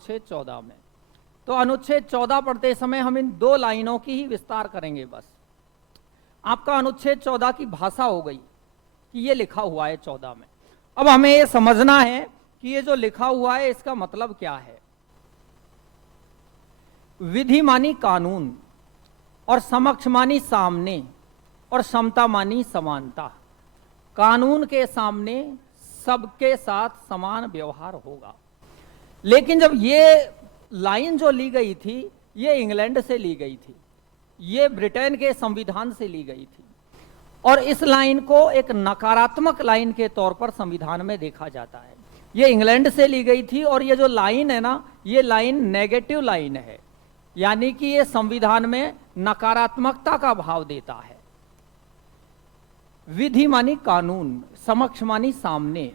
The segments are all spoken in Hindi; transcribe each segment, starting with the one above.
अनुच्छेद 14 में। तो अनुच्छेद 14 पढ़ते समय हम इन 2 लाइनों की ही विस्तार करेंगे बस। आपका अनुच्छेद 14 की भाषा हो गई कि ये लिखा हुआ है 14 में। अब हमें ये समझना है कि ये जो लिखा हुआ है इसका मतलब क्या है। विधि मानी कानून, और समक्ष मानी सामने, और समता मानी समानता। कानून के सामने सबके साथ समान व्यवहार होगा। लेकिन जब ये लाइन जो ली गई थी ये इंग्लैंड से ली गई थी, ये ब्रिटेन के संविधान से ली गई थी, और इस लाइन को एक नकारात्मक लाइन के तौर पर संविधान में देखा जाता है। ये इंग्लैंड से ली गई थी और ये जो लाइन है ना, ये लाइन नेगेटिव लाइन है, यानी कि ये संविधान में नकारात्मकता का भाव देता है। विधि मानी कानून, समक्ष मानी सामने,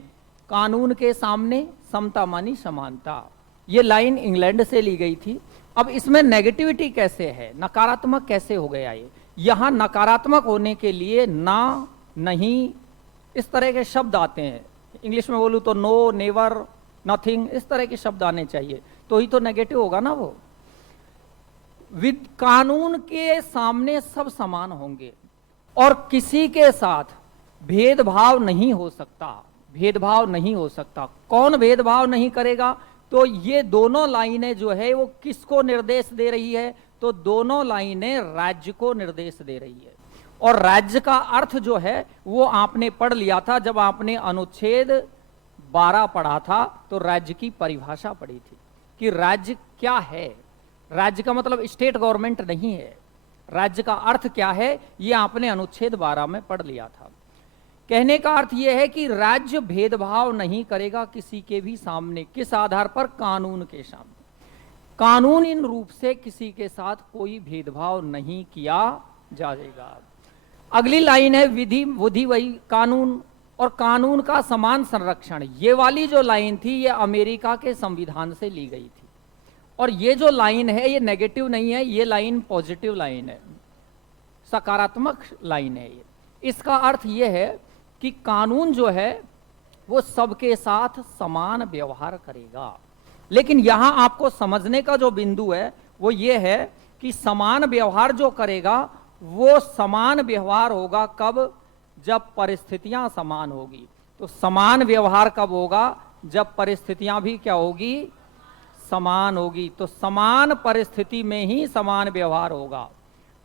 कानून के सामने समता मानी समानता। ये लाइन इंग्लैंड से ली गई थी। अब इसमें नेगेटिविटी कैसे है, नकारात्मक कैसे हो गया ये? यहां नकारात्मक होने के लिए ना, नहीं, इस तरह के शब्द आते हैं। इंग्लिश में बोलूं तो नो, नेवर, नथिंग, इस तरह के शब्द आने चाहिए, तो ही तो नेगेटिव होगा ना वो। विद कानून के सामने सब समान होंगे और किसी के साथ भेदभाव नहीं हो सकता, भेदभाव नहीं हो सकता। कौन भेदभाव नहीं करेगा? तो ये दोनों लाइनें जो है वो किसको निर्देश दे रही है? तो दोनों लाइनें राज्य को निर्देश दे रही है। और राज्य का अर्थ जो है वो आपने पढ़ लिया था जब आपने अनुच्छेद 12 पढ़ा था, तो राज्य की परिभाषा पढ़ी थी कि राज्य क्या है। राज्य का मतलब स्टेट गवर्नमेंट नहीं है, राज्य का अर्थ क्या है ये आपने अनुच्छेद 12 में पढ़ लिया था। कहने का अर्थ यह है कि राज्य भेदभाव नहीं करेगा किसी के भी सामने। किस आधार पर? कानून के सामने। कानूनी रूप से किसी के साथ कोई भेदभाव नहीं किया जाएगा। अगली लाइन है विधि, विधि वही कानून, और कानून का समान संरक्षण। ये वाली जो लाइन थी ये अमेरिका के संविधान से ली गई थी, और ये जो लाइन है ये नेगेटिव नहीं है, ये लाइन पॉजिटिव लाइन है, सकारात्मक लाइन है ये। इसका अर्थ ये है कि कानून जो है वो सबके साथ समान व्यवहार करेगा। लेकिन यहां आपको समझने का जो बिंदु है वो ये है कि समान व्यवहार जो करेगा वो समान व्यवहार होगा कब? जब परिस्थितियां समान होगी। तो समान व्यवहार कब होगा? जब परिस्थितियां भी क्या होगी? समान होगी। तो समान परिस्थिति में ही समान व्यवहार होगा।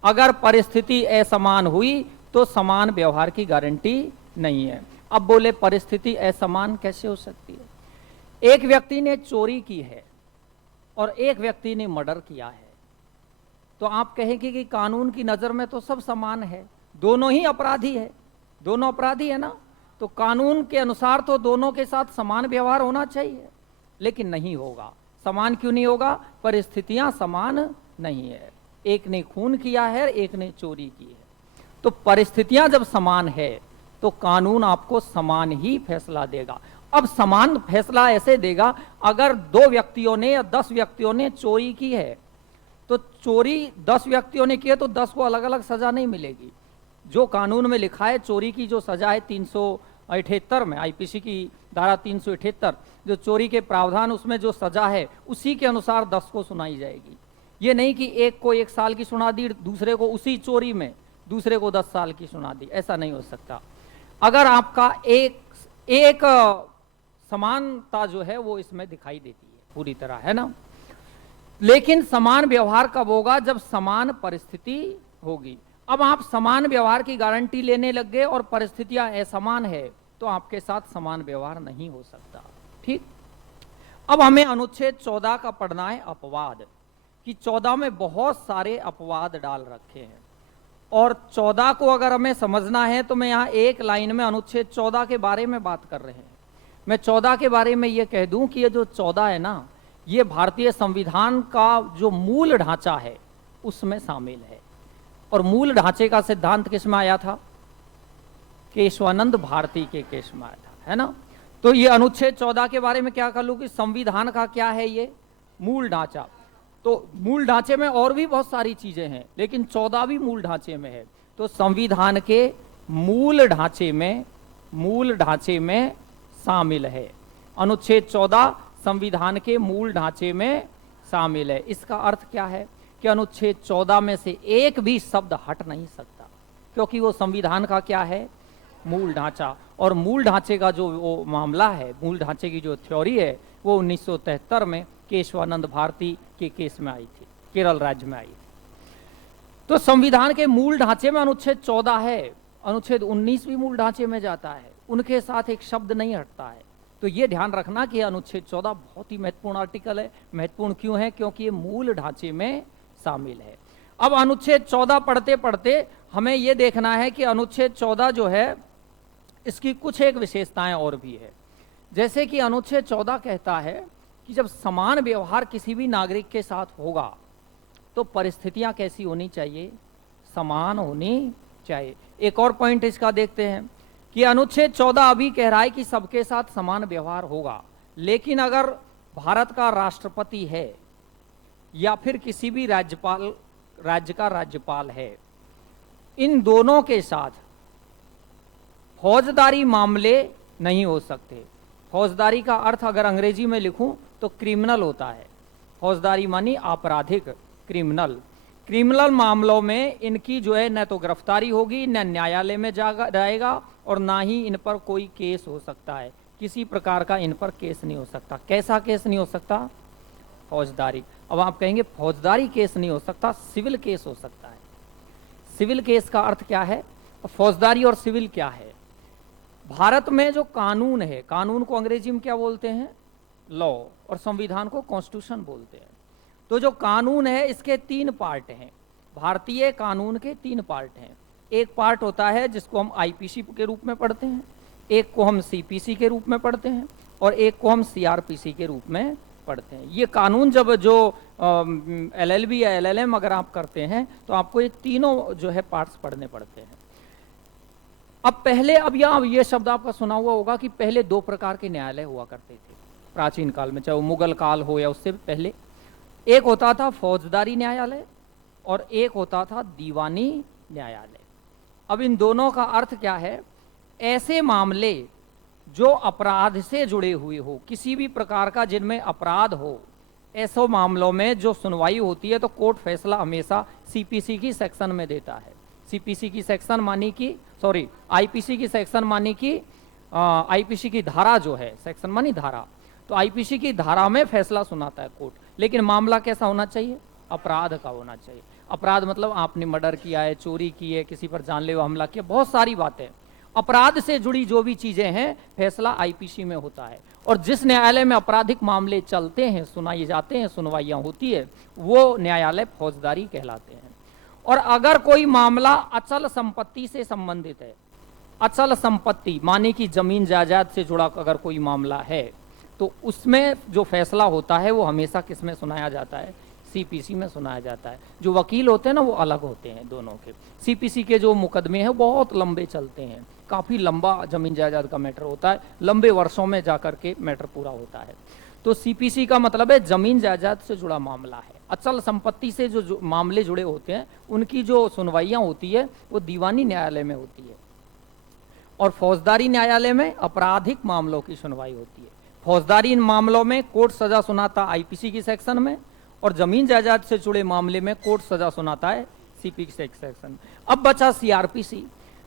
अगर परिस्थिति असमान हुई तो समान व्यवहार की गारंटी नहीं है। अब बोले परिस्थिति असमान कैसे हो सकती है? एक व्यक्ति ने चोरी की है और एक व्यक्ति ने मर्डर किया है, तो आप कहेंगे कि कानून की नजर में तो सब समान है, दोनों ही अपराधी है, दोनों अपराधी है ना, तो कानून के अनुसार तो दोनों के साथ समान व्यवहार होना चाहिए। लेकिन नहीं होगा। समान क्यों नहीं होगा? परिस्थितियां समान नहीं है। एक ने खून किया है, एक ने चोरी की है। तो परिस्थितियां जब समान है तो कानून आपको समान ही फैसला देगा। अब समान फैसला ऐसे देगा, अगर 2 व्यक्तियों ने या 10 व्यक्तियों ने चोरी की है तो चोरी 10 व्यक्तियों ने की है तो 10 को अलग अलग सजा नहीं मिलेगी। जो कानून में लिखा है चोरी की जो सजा है 378 में, आईपीसी की धारा 378, जो चोरी के प्रावधान उसमें जो सजा है उसी के अनुसार 10 को सुनाई जाएगी। ये नहीं कि एक को 1 साल की सुना दी, दूसरे को उसी चोरी में दूसरे को 10 साल की सुना दी, ऐसा नहीं हो सकता। अगर आपका एक समानता जो है वो इसमें दिखाई देती है पूरी तरह, है ना। लेकिन समान व्यवहार कब होगा? जब समान परिस्थिति होगी। अब आप समान व्यवहार की गारंटी लेने लग गए और परिस्थितियां असमान है तो आपके साथ समान व्यवहार नहीं हो सकता। ठीक। अब हमें अनुच्छेद 14 का पढ़ना है अपवाद, कि 14 में बहुत सारे अपवाद डाल रखे हैं, और 14 को अगर हमें समझना है तो मैं यहाँ एक लाइन में अनुच्छेद 14 के बारे में बात कर रहे हैं। मैं 14 के बारे में ये कह दूं कि ये जो 14 है ना, ये भारतीय संविधान का जो मूल ढांचा है उसमें शामिल है। और मूल ढांचे का सिद्धांत किसमें आया था? केशवानंद भारती के केस में आया था, है ना। तो ये अनुच्छेद 14 के बारे में क्या कर लूं कि संविधान का क्या है ये मूल ढांचा। तो मूल ढांचे में और भी बहुत सारी चीजें हैं, लेकिन 14 भी मूल ढांचे में है। तो संविधान के मूल ढांचे में शामिल है। अनुच्छेद 14 संविधान के मूल ढांचे में शामिल है। इसका अर्थ क्या है कि अनुच्छेद 14 में से एक भी शब्द हट नहीं सकता, क्योंकि वो संविधान का क्या है, मूल ढांचा। और मूल ढांचे का जो वो मामला है, मूल ढांचे की जो थ्योरी है, वो 1973 में केशवानंद भारती के केस में आई थी, केरल राज्य में आई थी। तो संविधान के मूल ढांचे में अनुच्छेद 14 है, अनुच्छेद 19 भी मूल ढांचे में जाता है, उनके साथ एक शब्द नहीं हटता है। तो ये ध्यान रखना कि अनुच्छेद 14 बहुत ही महत्वपूर्ण आर्टिकल है। महत्वपूर्ण क्यों है? क्योंकि ये मूल ढांचे में शामिल है। अब अनुच्छेद 14 पढ़ते पढ़ते हमें ये देखना है कि अनुच्छेद 14 जो है, इसकी कुछ एक विशेषताएं और भी है। जैसे कि अनुच्छेद 14 कहता है कि जब समान व्यवहार किसी भी नागरिक के साथ होगा तो परिस्थितियां कैसी होनी चाहिए, समान होनी चाहिए। एक और पॉइंट इसका देखते हैं कि अनुच्छेद 14 अभी कह रहा है कि सबके साथ समान व्यवहार होगा, लेकिन अगर भारत का राष्ट्रपति है या फिर किसी भी राज्य का राज्यपाल है, इन दोनों के साथ फौजदारी मामले नहीं हो सकते। फौजदारी का अर्थ अगर अंग्रेजी में लिखूं तो क्रिमिनल होता है। फौजदारी मानी आपराधिक, क्रिमिनल। क्रिमिनल मामलों में इनकी जो है न तो गिरफ्तारी होगी, न न्यायालय में जाएगा, और ना ही इन पर कोई केस हो सकता है। किसी प्रकार का इन पर केस नहीं हो सकता। कैसा केस नहीं हो सकता? फौजदारी। अब आप कहेंगे फौजदारी केस नहीं हो सकता, सिविल केस हो सकता है। सिविल केस का अर्थ क्या है? फौजदारी और सिविल क्या है? भारत में जो कानून है, कानून को अंग्रेजी में क्या बोलते हैं? लॉ। और संविधान को कॉन्स्टिट्यूशन बोलते हैं। तो जो कानून है इसके 3 पार्ट हैं। भारतीय कानून के 3 पार्ट हैं। एक पार्ट होता है जिसको हम आईपीसी के रूप में पढ़ते हैं, एक को हम सीपीसी के रूप में पढ़ते हैं, और एक को हम सीआरपीसी के रूप में पढ़ते हैं। ये कानून जब जो एलएलबी या एलएलएम अगर आप करते हैं तो आपको ये तीनों जो है पार्ट्स पढ़ने पड़ते हैं। अब पहले, अब ये शब्द आपका सुना हुआ होगा कि पहले 2 प्रकार के न्यायालय हुआ करते थे प्राचीन काल में, चाहे वो मुगल काल हो या उससे पहले। एक होता था फौजदारी न्यायालय और एक होता था दीवानी न्यायालय। अब इन दोनों का अर्थ क्या है? ऐसे मामले जो अपराध से जुड़े हुए हो, किसी भी प्रकार का जिनमें अपराध हो, ऐसे मामलों में जो सुनवाई होती है तो कोर्ट फैसला हमेशा सीपीसी की सेक्शन में देता है। सीपीसी की सेक्शन मानी कि आईपीसी की सेक्शन मानी कि आईपीसी की धारा जो है, सेक्शन मानी धारा, तो आईपीसी की धारा में फैसला सुनाता है कोर्ट। लेकिन मामला कैसा होना चाहिए? अपराध का होना चाहिए। अपराध मतलब आपने मर्डर किया है, चोरी की है, किसी पर जानलेवा हमला किया, बहुत सारी बातें। अपराध से जुड़ी जो भी चीजें हैं, फैसला आईपीसी में होता है। और जिस न्यायालय में आपराधिक मामले चलते हैं, सुनाए जाते हैं, सुनवाइयां होती है, वो न्यायालय फौजदारी कहलाते हैं। और अगर कोई मामला अचल संपत्ति से संबंधित है, अचल संपत्ति माने कि जमीन जायदाद से जुड़ा अगर कोई मामला है, तो उसमें जो फैसला होता है वो हमेशा किसमें सुनाया जाता है? सीपीसी में सुनाया जाता है। जो वकील होते हैं ना, वो अलग होते हैं दोनों के। सीपीसी के जो मुकदमे हैं बहुत लंबे चलते हैं, काफ़ी लंबा जमीन जायदाद का मैटर होता है, लंबे वर्षों में जाकर के मैटर पूरा होता है। तो सीपीसी का मतलब है जमीन जायदाद से जुड़ा मामला है। अचल संपत्ति से जो मामले जुड़े होते हैं, उनकी जो सुनवाइयाँ होती है वो दीवानी न्यायालय में होती है, और फौजदारी न्यायालय में आपराधिक मामलों की सुनवाई होती है। फौजदारी मामलों में कोर्ट सजा सुनाता आईपीसी की सेक्शन में, और जमीन जायदाद से जुड़े मामले में कोर्ट सजा सुनाता है सीपीसी सेक्शन। अब बचा सीआरपीसी।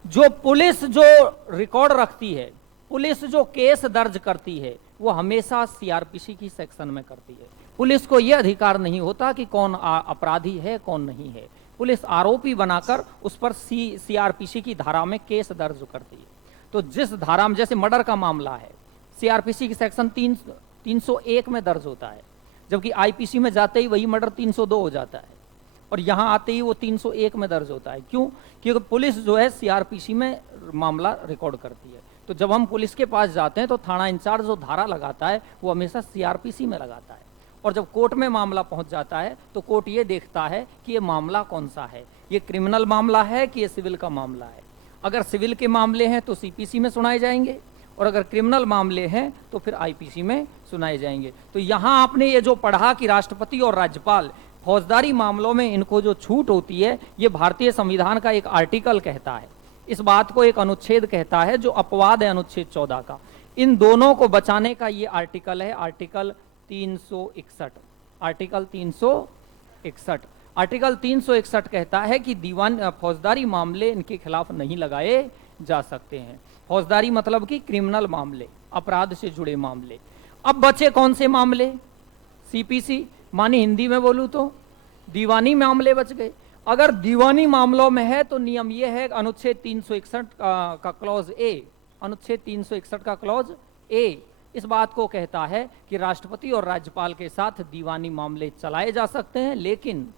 जो पुलिस जो रिकॉर्ड रखती है, पुलिस जो केस दर्ज करती है, वो हमेशा सीआरपीसी की सेक्शन में करती है। पुलिस को यह अधिकार नहीं होता कि कौन अपराधी है कौन नहीं है। पुलिस आरोपी बनाकर उस पर सीआरपीसी की धारा में केस दर्ज करती है। तो जिस धारा में, जैसे मर्डर का मामला है, सीआरपीसी की सेक्शन 301 में दर्ज होता है, जबकि आईपीसी में जाते ही वही मर्डर 302 हो जाता है, और यहाँ आते ही वो 301 में दर्ज होता है। क्यों? क्योंकि पुलिस जो है सीआरपीसी में मामला रिकॉर्ड करती है। तो जब हम पुलिस के पास जाते हैं तो थाना इंचार्ज जो धारा लगाता है वो हमेशा सीआरपीसी में लगाता है, और जब कोर्ट में मामला पहुंच जाता है तो कोर्ट ये देखता है कि ये मामला कौन सा है, ये क्रिमिनल मामला है कि ये सिविल का मामला है। अगर सिविल के मामले हैं तो सीपीसी में सुनाए जाएंगे, और अगर क्रिमिनल मामले हैं तो फिर आईपीसी में सुनाए जाएंगे। तो यहाँ आपने ये जो पढ़ा कि राष्ट्रपति और राज्यपाल फौजदारी मामलों में इनको जो छूट होती है, ये भारतीय संविधान का एक आर्टिकल कहता है। इस बात को एक अनुच्छेद कहता है, जो अपवाद है अनुच्छेद 14 का। इन दोनों को बचाने का ये आर्टिकल है, आर्टिकल 361। आर्टिकल 361, आर्टिकल 361 कहता है कि दीवान फौजदारी मामले इनके खिलाफ नहीं लगाए जा सकते हैं। फौजदारी मतलब कि क्रिमिनल मामले, अपराध से जुड़े मामले। अब बचे कौन से मामले? सीपीसी, मानी हिंदी में बोलूं तो दीवानी मामले बच गए। अगर दीवानी मामलों में है तो नियम यह है, अनुच्छेद 361 का क्लॉज ए, अनुच्छेद 361 का क्लॉज ए इस बात को कहता है कि राष्ट्रपति और राज्यपाल के साथ दीवानी मामले चलाए जा सकते हैं, लेकिन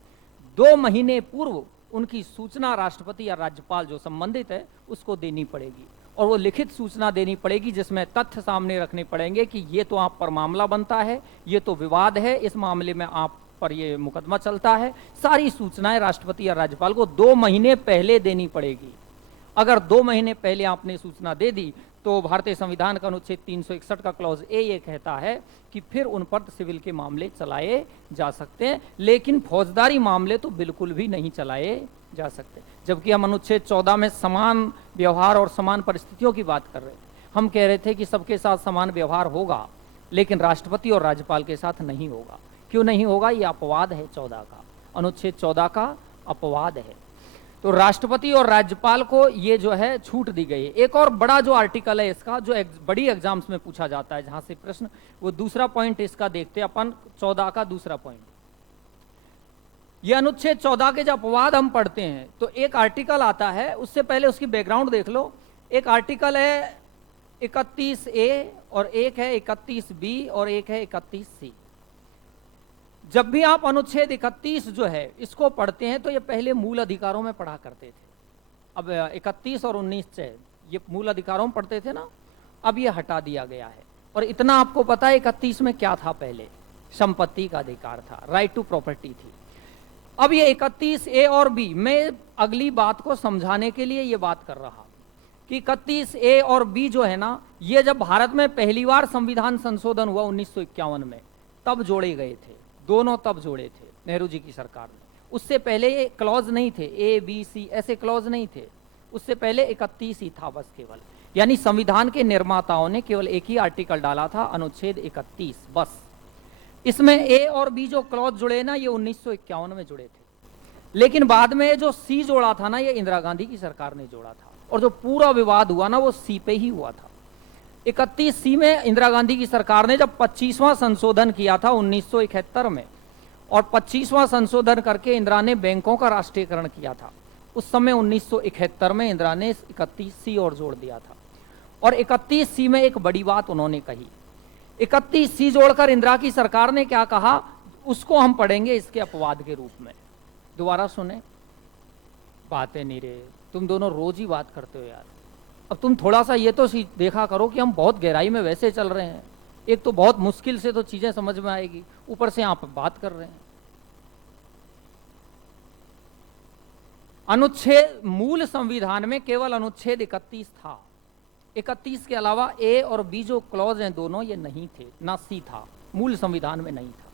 2 महीने पूर्व उनकी सूचना राष्ट्रपति या राज्यपाल जो संबंधित है उसको देनी पड़ेगी, और वो लिखित सूचना देनी पड़ेगी जिसमें तथ्य सामने रखने पड़ेंगे कि ये तो आप पर मामला बनता है, ये तो विवाद है, इस मामले में आप पर ये मुकदमा चलता है। सारी सूचनाएं राष्ट्रपति या राज्यपाल को 2 महीने पहले देनी पड़ेगी। अगर 2 महीने पहले आपने सूचना दे दी तो भारतीय संविधान का अनुच्छेद 361 का क्लॉज ए ये कहता है कि फिर उन पर सिविल के मामले चलाए जा सकते हैं, लेकिन फौजदारी मामले तो बिल्कुल भी नहीं चलाए जा सकते। जबकि हम अनुच्छेद 14 में समान व्यवहार और समान परिस्थितियों की बात कर रहे थे। हम कह रहे थे कि सबके साथ समान व्यवहार होगा, लेकिन राष्ट्रपति और राज्यपाल के साथ नहीं होगा। क्यों नहीं होगा? ये अपवाद है 14 का, अनुच्छेद 14 का अपवाद है। तो राष्ट्रपति और राज्यपाल को ये जो है छूट दी गई है। एक और बड़ा जो आर्टिकल है इसका, जो बड़ी एग्जाम्स में पूछा जाता है जहां से प्रश्न, वो दूसरा पॉइंट इसका देखते हैं अपन, 14 का दूसरा पॉइंट। ये अनुच्छेद 14 के जब अपवाद हम पढ़ते हैं तो एक आर्टिकल आता है, उससे पहले उसकी बैकग्राउंड देख लो। एक आर्टिकल है 31A और एक है 31B और एक है 31C। जब भी आप अनुच्छेद 31 जो है इसको पढ़ते हैं तो ये पहले मूल अधिकारों में पढ़ा करते थे। अब 31 और 19 से ये मूल अधिकारों में पढ़ते थे ना, अब ये हटा दिया गया है। और इतना आपको पता है 31 में क्या था? पहले संपत्ति का अधिकार था, राइट टू प्रॉपर्टी थी। अब ये 31A और B, मैं अगली बात को समझाने के लिए ये बात कर रहा हूं कि 31A और B जो है ना, ये जब भारत में पहली बार संविधान संशोधन हुआ 1951 में, तब जोड़े गए थे। दोनों तब जोड़े थे नेहरू जी की सरकार ने। उससे पहले ये क्लॉज नहीं थे, A, B, C ऐसे क्लॉज नहीं थे। उससे पहले 31 ही था बस केवल। यानी संविधान के निर्माताओं ने केवल एक ही आर्टिकल डाला था, अनुच्छेद 31 बस। इसमें A और B जो क्लॉज जुड़े ना, ये 1951 में जुड़े थे। लेकिन बाद में जो C जोड़ा था ना, ये इंदिरा गांधी की सरकार ने जोड़ा था। और जो पूरा विवाद हुआ ना, वो C पे ही हुआ था। 31C में इंदिरा गांधी की सरकार ने जब 25वां संशोधन किया था 1971 में, और 25वां संशोधन करके इंदिरा ने बैंकों का राष्ट्रीयकरण किया था। उस समय 1971 में इंदिरा ने 31C और जोड़ दिया था। और 31C में एक बड़ी बात उन्होंने कही। 31C जोड़कर इंदिरा की सरकार ने क्या कहा, उसको हम पढ़ेंगे इसके अपवाद के रूप में। दोबारा सुने, बातें नहीं रहे, तुम दोनों रोज ही बात करते हो यार। अब तुम थोड़ा सा ये तो देखा करो कि हम बहुत गहराई में वैसे चल रहे हैं। एक तो बहुत मुश्किल से तो चीजें समझ में आएगी, ऊपर से आप बात कर रहे हैं। अनुच्छेद मूल संविधान में केवल अनुच्छेद 31 था। 31 के अलावा A और B जो क्लॉज हैं दोनों, ये नहीं थे, ना C था, मूल संविधान में नहीं था।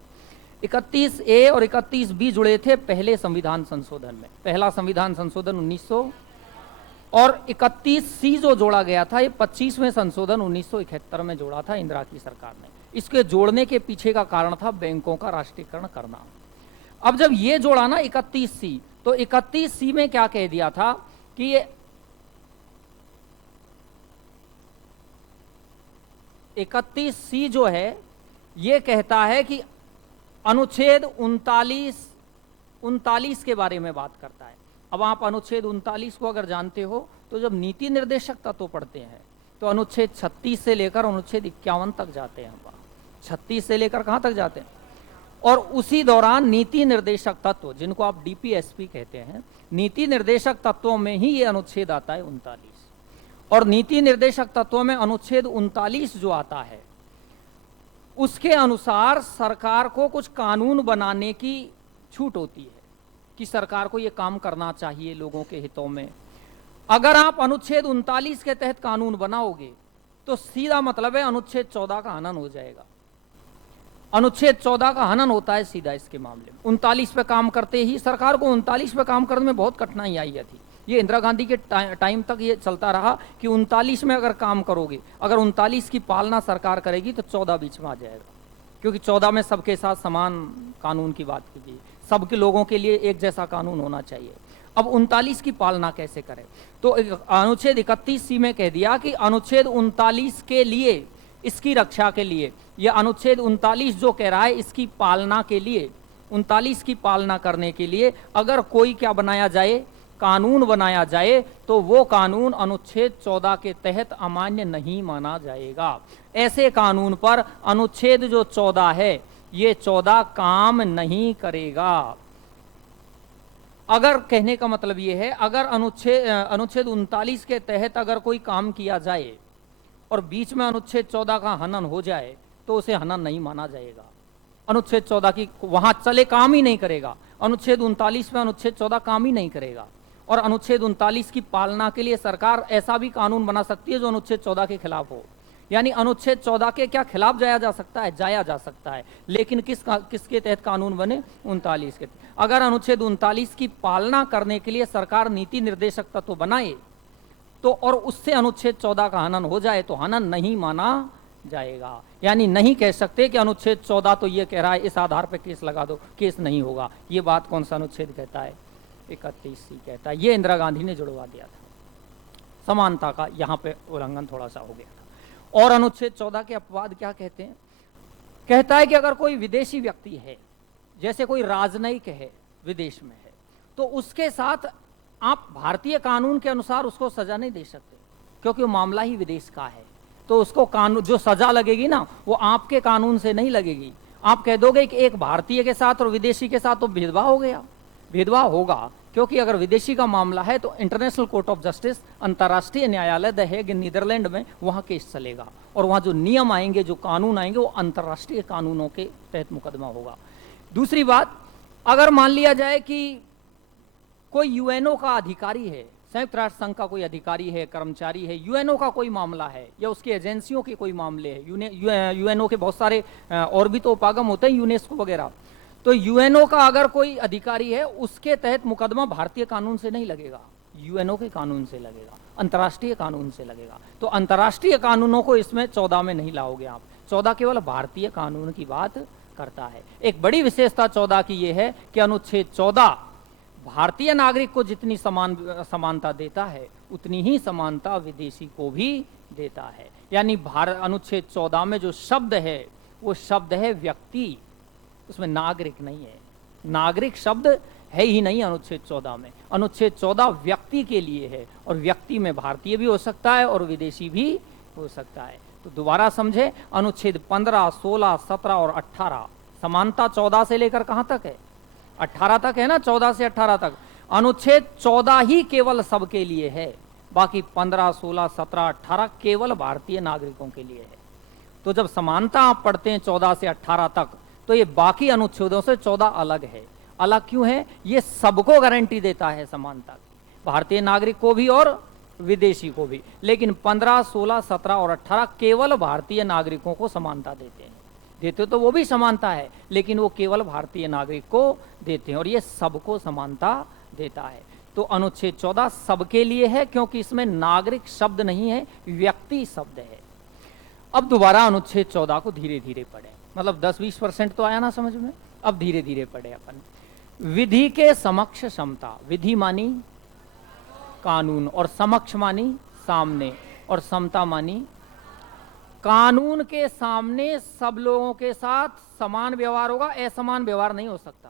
31A और 31B जुड़े थे पहले संविधान संशोधन में, पहला संविधान संशोधन 1900, और 31C जो जोड़ा गया था ये 25वें संशोधन 1971 में जोड़ा था इंदिरा की सरकार ने। इसके जोड़ने के पीछे का कारण था बैंकों का राष्ट्रीयकरण करना। अब जब ये जोड़ा ना 31C, तो 31C में क्या कह दिया था कि ये 31C जो है ये कहता है कि अनुच्छेद 39 के बारे में बात करता है। अब आप अनुच्छेद 39 को अगर जानते हो तो जब नीति निर्देशक तत्व पढ़ते हैं तो अनुच्छेद 36 से लेकर अनुच्छेद 51 तक जाते हैं। 36 से लेकर कहां तक जाते हैं? और उसी दौरान नीति निर्देशक तत्व, जिनको आप DPSP कहते हैं, नीति निर्देशक तत्वों में ही ये अनुच्छेद आता है 39। और नीति निर्देशक तत्वों में अनुच्छेद 39 जो आता है उसके अनुसार सरकार को कुछ कानून बनाने की छूट होती है कि सरकार को ये काम करना चाहिए लोगों के हितों में। अगर आप अनुच्छेद 39 के तहत कानून बनाओगे तो सीधा मतलब है अनुच्छेद 14 का हनन हो जाएगा। अनुच्छेद 14 का हनन होता है सीधा इसके मामले में। 39 पे काम करते ही सरकार को 39 पे काम करने में बहुत कठिनाई आई थी। ये इंदिरा गांधी के टाइम तक ये चलता रहा कि 39 में अगर काम करोगे, अगर 39 की पालना सरकार करेगी तो 14 बीच में आ जाएगा। क्योंकि 14 में सबके साथ समान कानून की बात की गई, सबके लोगों के लिए एक जैसा कानून होना चाहिए। अब 39 की पालना कैसे करें? तो अनुच्छेद 31C में कह दिया कि अनुच्छेद 39 के लिए, इसकी रक्षा के लिए, यह अनुच्छेद 39 जो कह रहा है इसकी पालना के लिए, 39 की पालना करने के लिए अगर कोई क्या बनाया जाए, कानून बनाया जाए, तो वो कानून अनुच्छेद 14 के तहत अमान्य नहीं माना जाएगा। ऐसे कानून पर अनुच्छेद जो 14 है, ये 14 काम नहीं करेगा। अगर कहने का मतलब ये है, अगर अनुच्छेद 39 के तहत अगर कोई काम किया जाए और बीच में अनुच्छेद 14 का हनन हो जाए, तो उसे हनन नहीं माना जाएगा। अनुच्छेद 14 की वहां चले काम ही नहीं करेगा। अनुच्छेद 39 में अनुच्छेद 14 काम ही नहीं करेगा। और अनुच्छेद 39 की पालना के लिए सरकार ऐसा भी कानून बना सकती है जो अनुच्छेद 14 के खिलाफ हो। यानी अनुच्छेद 14 के क्या खिलाफ जाया जा सकता है? जाया जा सकता है, लेकिन किसके तहत कानून बने? 39 के। अगर अनुच्छेद 39 की पालना करने के लिए सरकार नीति निर्देशक तत्व बनाए तो, और उससे अनुच्छेद 14 का हनन हो जाए, तो हनन नहीं माना जाएगा। यानी नहीं कह सकते कि अनुच्छेद 14 तो ये कह रहा है, इस आधार पर केस लगा दो, केस नहीं होगा। ये बात कौन सा अनुच्छेद कहता है? 31C कहता है। ये इंदिरा गांधी ने जुड़वा दिया था। समानता का यहाँ पे उल्लंघन थोड़ा सा हो गया था। और अनुच्छेद 14 के अपवाद क्या कहते हैं? कहता है कि अगर कोई विदेशी व्यक्ति है, जैसे कोई राजनयिक है, विदेश में है, तो उसके साथ आप भारतीय कानून के अनुसार उसको सजा नहीं दे सकते, क्योंकि वो मामला ही विदेश का है। तो उसको कानून, जो सजा लगेगी ना, वो आपके कानून से नहीं लगेगी। आप कह दोगे कि एक भारतीय के साथ और विदेशी के साथ तो भेदभाव हो गया। भेदभाव होगा, क्योंकि अगर विदेशी का मामला है तो इंटरनेशनल कोर्ट ऑफ जस्टिस, अंतर्राष्ट्रीय न्यायालय द हेग नीदरलैंड में, वहां केस चलेगा। और वहां जो नियम आएंगे, जो कानून आएंगे, वो अंतर्राष्ट्रीय कानूनों के तहत मुकदमा होगा। दूसरी बात, अगर मान लिया जाए कि कोई यूएनओ का अधिकारी है, संयुक्त राष्ट्र संघ का कोई अधिकारी है, कर्मचारी है, यूएनओ का कोई मामला है, या उसकी एजेंसियों के कोई मामले हैं, यूएनओ के बहुत सारे और भी तो उपागम होते हैं, यूनेस्को वगैरह। तो यूएनओ का अगर कोई अधिकारी है, उसके तहत मुकदमा भारतीय कानून से नहीं लगेगा, यूएनओ के कानून से लगेगा, अंतर्राष्ट्रीय कानून से लगेगा। तो अंतर्राष्ट्रीय कानूनों को इसमें 14 में नहीं लाओगे आप। 14 केवल भारतीय कानून की बात करता है। एक बड़ी विशेषता 14 की यह है कि अनुच्छेद 14 भारतीय नागरिक को जितनी समानता देता है, उतनी ही समानता विदेशी को भी देता है। यानी अनुच्छेद 14 में जो शब्द है, वो शब्द है व्यक्ति, उसमें नागरिक नहीं है। नागरिक शब्द है ही नहीं अनुच्छेद 14 में। अनुच्छेद 14 व्यक्ति के लिए है, और व्यक्ति में भारतीय भी हो सकता है और विदेशी भी हो सकता है। तो दोबारा समझे, अनुच्छेद 15, 16, 17 और 18, समानता 14 से लेकर कहां तक है? 18 तक है ना। 14 से 18 तक अनुच्छेद 14 ही केवल सबके लिए है, बाकी 15, 16, 17, 18 केवल भारतीय नागरिकों के लिए है। तो जब समानता आप पढ़ते हैं 14 से 18 तक, तो ये बाकी अनुच्छेदों से 14 अलग है। अलग क्यों है? ये सबको गारंटी देता है समानता की, भारतीय नागरिक को भी और विदेशी को भी। लेकिन 15, 16, 17 और 18 केवल भारतीय नागरिकों को समानता देते हैं। देते तो वो भी समानता है, लेकिन वो केवल भारतीय नागरिक को देते हैं, और ये सबको समानता देता है। तो अनुच्छेद 14 सबके लिए है, क्योंकि इसमें नागरिक शब्द नहीं है, व्यक्ति शब्द है। अब दोबारा अनुच्छेद 14 को धीरे धीरे पढ़ें, मतलब 10-20% तो आया ना समझ में। अब धीरे धीरे पढ़े अपन। विधि के समक्ष समता, विधि मानी कानून, और समक्ष मानी सामने, और समता मानी कानून के सामने सब लोगों के साथ समान व्यवहार होगा, असमान व्यवहार नहीं हो सकता।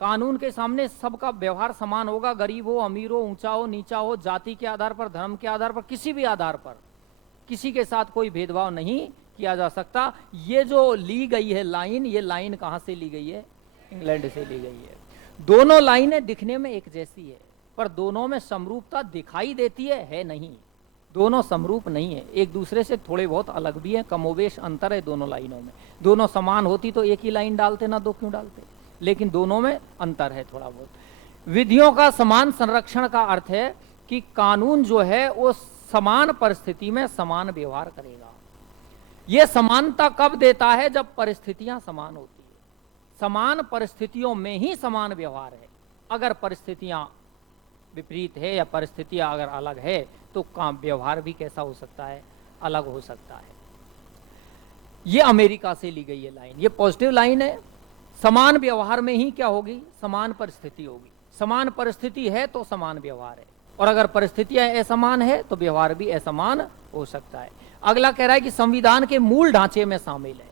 कानून के सामने सबका व्यवहार समान होगा, गरीब हो, अमीर हो, ऊंचा हो, नीचा हो, जाति के आधार पर, धर्म के आधार पर, किसी भी आधार पर किसी के साथ कोई भेदभाव नहीं किया जा सकता। ये जो ली गई है लाइन, ये लाइन कहां से ली गई है? इंग्लैंड से ली गई है। दोनों लाइनें दिखने में एक जैसी है, पर दोनों में समरूपता दिखाई देती है नहीं। दोनों समरूप नहीं है, एक दूसरे से थोड़े बहुत अलग भी है, कमोवेश अंतर है दोनों लाइनों में। दोनों समान होती तो एक ही लाइन डालते ना, दो क्यों डालते? लेकिन दोनों में अंतर है थोड़ा बहुत। विधियों का समान संरक्षण का अर्थ है कि कानून जो है वो समान परिस्थिति में समान व्यवहार करेगा। यह समानता कब देता है? जब परिस्थितियां समान होती है। समान परिस्थितियों में ही समान व्यवहार है। अगर परिस्थितियां विपरीत है या परिस्थितियां अगर अलग है, तो काम व्यवहार भी कैसा हो सकता है? अलग हो सकता है। ये अमेरिका से ली गई है लाइन, ये पॉजिटिव लाइन है। समान व्यवहार में ही क्या होगी, समान परिस्थिति होगी। समान परिस्थिति है तो समान व्यवहार है, और अगर परिस्थितियां असमान है तो व्यवहार भी असमान हो सकता है। अगला कह रहा है कि संविधान के मूल ढांचे में शामिल है।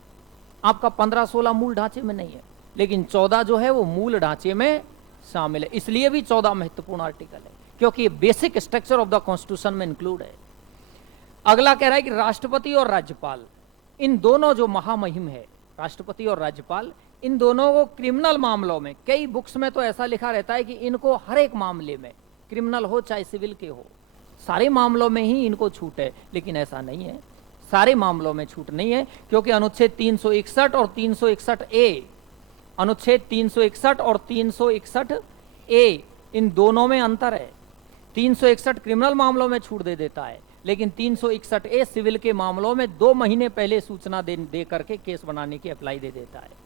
आपका 15-16 मूल ढांचे में नहीं है, लेकिन 14 जो है वो मूल ढांचे में शामिल है। इसलिए भी 14 महत्वपूर्ण आर्टिकल है, क्योंकि ये basic structure of the constitution में इंक्लूड है। अगला कह रहा है कि राष्ट्रपति और राज्यपाल, इन दोनों जो महामहिम है, राष्ट्रपति और राज्यपाल, इन दोनों को क्रिमिनल मामलों में, कई बुक्स में तो ऐसा लिखा रहता है कि इनको हर एक मामले में, क्रिमिनल हो चाहे सिविल के हो, सारे मामलों में ही इनको छूट है, लेकिन ऐसा नहीं है। सारे मामलों में छूट नहीं है, क्योंकि अनुच्छेद 361 और 361 ए, अनुच्छेद 361 और 361 ए, इन दोनों में अंतर है। 361 क्रिमिनल मामलों में छूट दे देता है, लेकिन 361 ए सिविल के मामलों में 2 महीने पहले सूचना दे करके केस बनाने की अप्लाई दे देता है।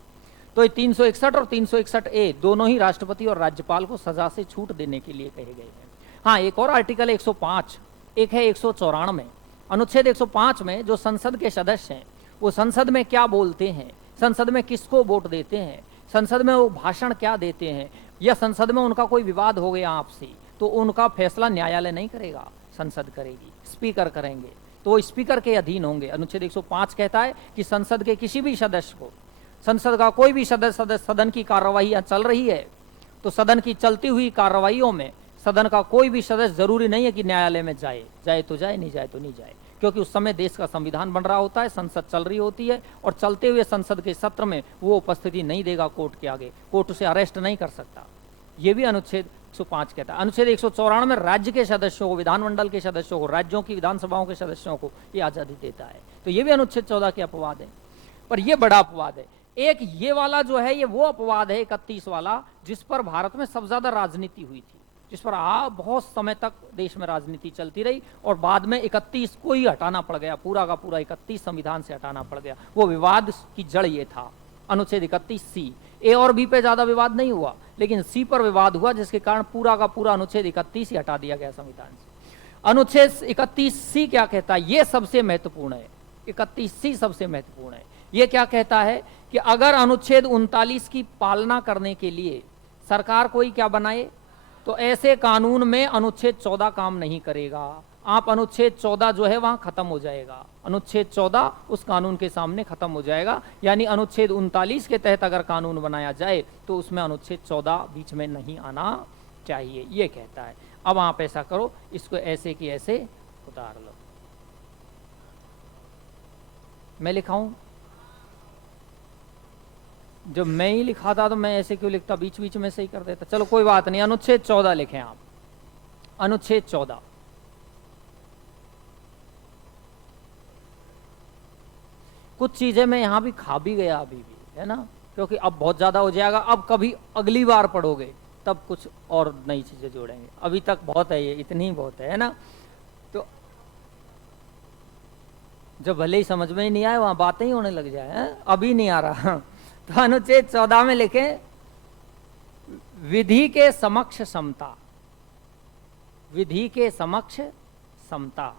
तो ये 361 और 361 ए दोनों ही राष्ट्रपति और राज्यपाल को सजा से छूट देने के लिए कहे गए हैं। हाँ, एक और आर्टिकल 105, एक है 194। अनुच्छेद 105 में जो संसद के सदस्य हैं वो संसद में क्या बोलते हैं, संसद में किसको वोट देते हैं, संसद में वो भाषण क्या देते हैं, या संसद में उनका कोई विवाद हो गया आपसे, तो उनका फैसला न्यायालय नहीं करेगा, संसद करेगी, स्पीकर करेंगे, तो वो स्पीकर के अधीन होंगे। अनुच्छेद 105 कहता है कि संसद के किसी भी सदस्य को, संसद का कोई भी सदस्य, सदन की कार्रवाई चल रही है तो सदन की चलती हुई कार्रवाइयों में सदन का कोई भी सदस्य जरूरी नहीं है कि न्यायालय में जाए, जाए तो जाए, नहीं जाए तो नहीं जाए, क्योंकि उस समय देश का संविधान बन रहा होता है, संसद चल रही होती है, और चलते हुए संसद के सत्र में वो उपस्थिति नहीं देगा कोर्ट के आगे, कोर्ट उसे अरेस्ट नहीं कर सकता। ये भी अनुच्छेद 105 कहता है। अनुच्छेद 194 में राज्य के सदस्यों को, विधानमंडल के सदस्यों को, राज्यों की विधानसभाओं के सदस्यों को ये आजादी देता है। तो ये भी अनुच्छेद 14 के अपवाद है, पर ये बड़ा अपवाद है। एक ये वाला जो है, ये वो अपवाद है 31 वाला, जिस पर भारत में सबसे ज्यादा राजनीति हुई थी, जिस पर बहुत समय तक देश में राजनीति चलती रही, और बाद में 31 को ही हटाना पड़ गया, पूरा का पूरा 31 संविधान से हटाना पड़ गया। वो विवाद की जड़ ये था, अनुच्छेद 31C। ए और बी पे ज्यादा विवाद नहीं हुआ, लेकिन सी पर विवाद हुआ, जिसके कारण पूरा का पूरा अनुच्छेद 31 ही हटा दिया गया संविधान से। अनुच्छेद 31C क्या कहता है, ये सबसे महत्वपूर्ण है। 31C सबसे महत्वपूर्ण है। ये क्या कहता है कि अगर अनुच्छेद 39 की पालना करने के लिए सरकार कोई क्या बनाए, तो ऐसे कानून में अनुच्छेद 14 काम नहीं करेगा। आप अनुच्छेद 14 जो है वहां खत्म हो जाएगा, अनुच्छेद 14 उस कानून के सामने खत्म हो जाएगा। यानी अनुच्छेद 39 के तहत अगर कानून बनाया जाए तो उसमें अनुच्छेद 14 बीच में नहीं आना चाहिए, ये कहता है। अब आप ऐसा करो, इसको ऐसे की ऐसे उतार लो। मैं लिखाऊं? जब मैं ही लिखा था तो मैं ऐसे क्यों लिखता, बीच बीच में से ही कर देता। चलो कोई बात नहीं, अनुच्छेद 14 लिखें आप। अनुच्छेद 14 कुछ चीजें मैं यहां भी खा भी गया अभी भी, है ना, क्योंकि अब बहुत ज्यादा हो जाएगा। अब कभी अगली बार पढ़ोगे तब कुछ और नई चीजें जोड़ेंगे, अभी तक बहुत है, ये इतनी ही बहुत है ना। तो जब भले ही समझ में ही नहीं आए वहां बातें ही होने लग जाए, है? अभी नहीं आ रहा। तो अनुच्छेद 14 में लिखें, विधि के समक्ष समता, विधि के समक्ष समता।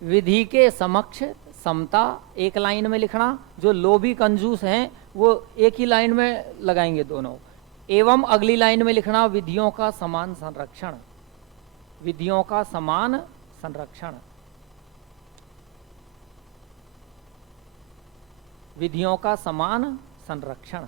विधि के समक्ष समता एक लाइन में लिखना, जो लोभी कंजूस हैं वो एक ही लाइन में लगाएंगे दोनों। एवं अगली लाइन में लिखना, विधियों का समान संरक्षण, विधियों का समान संरक्षण, विधियों का समान संरक्षण।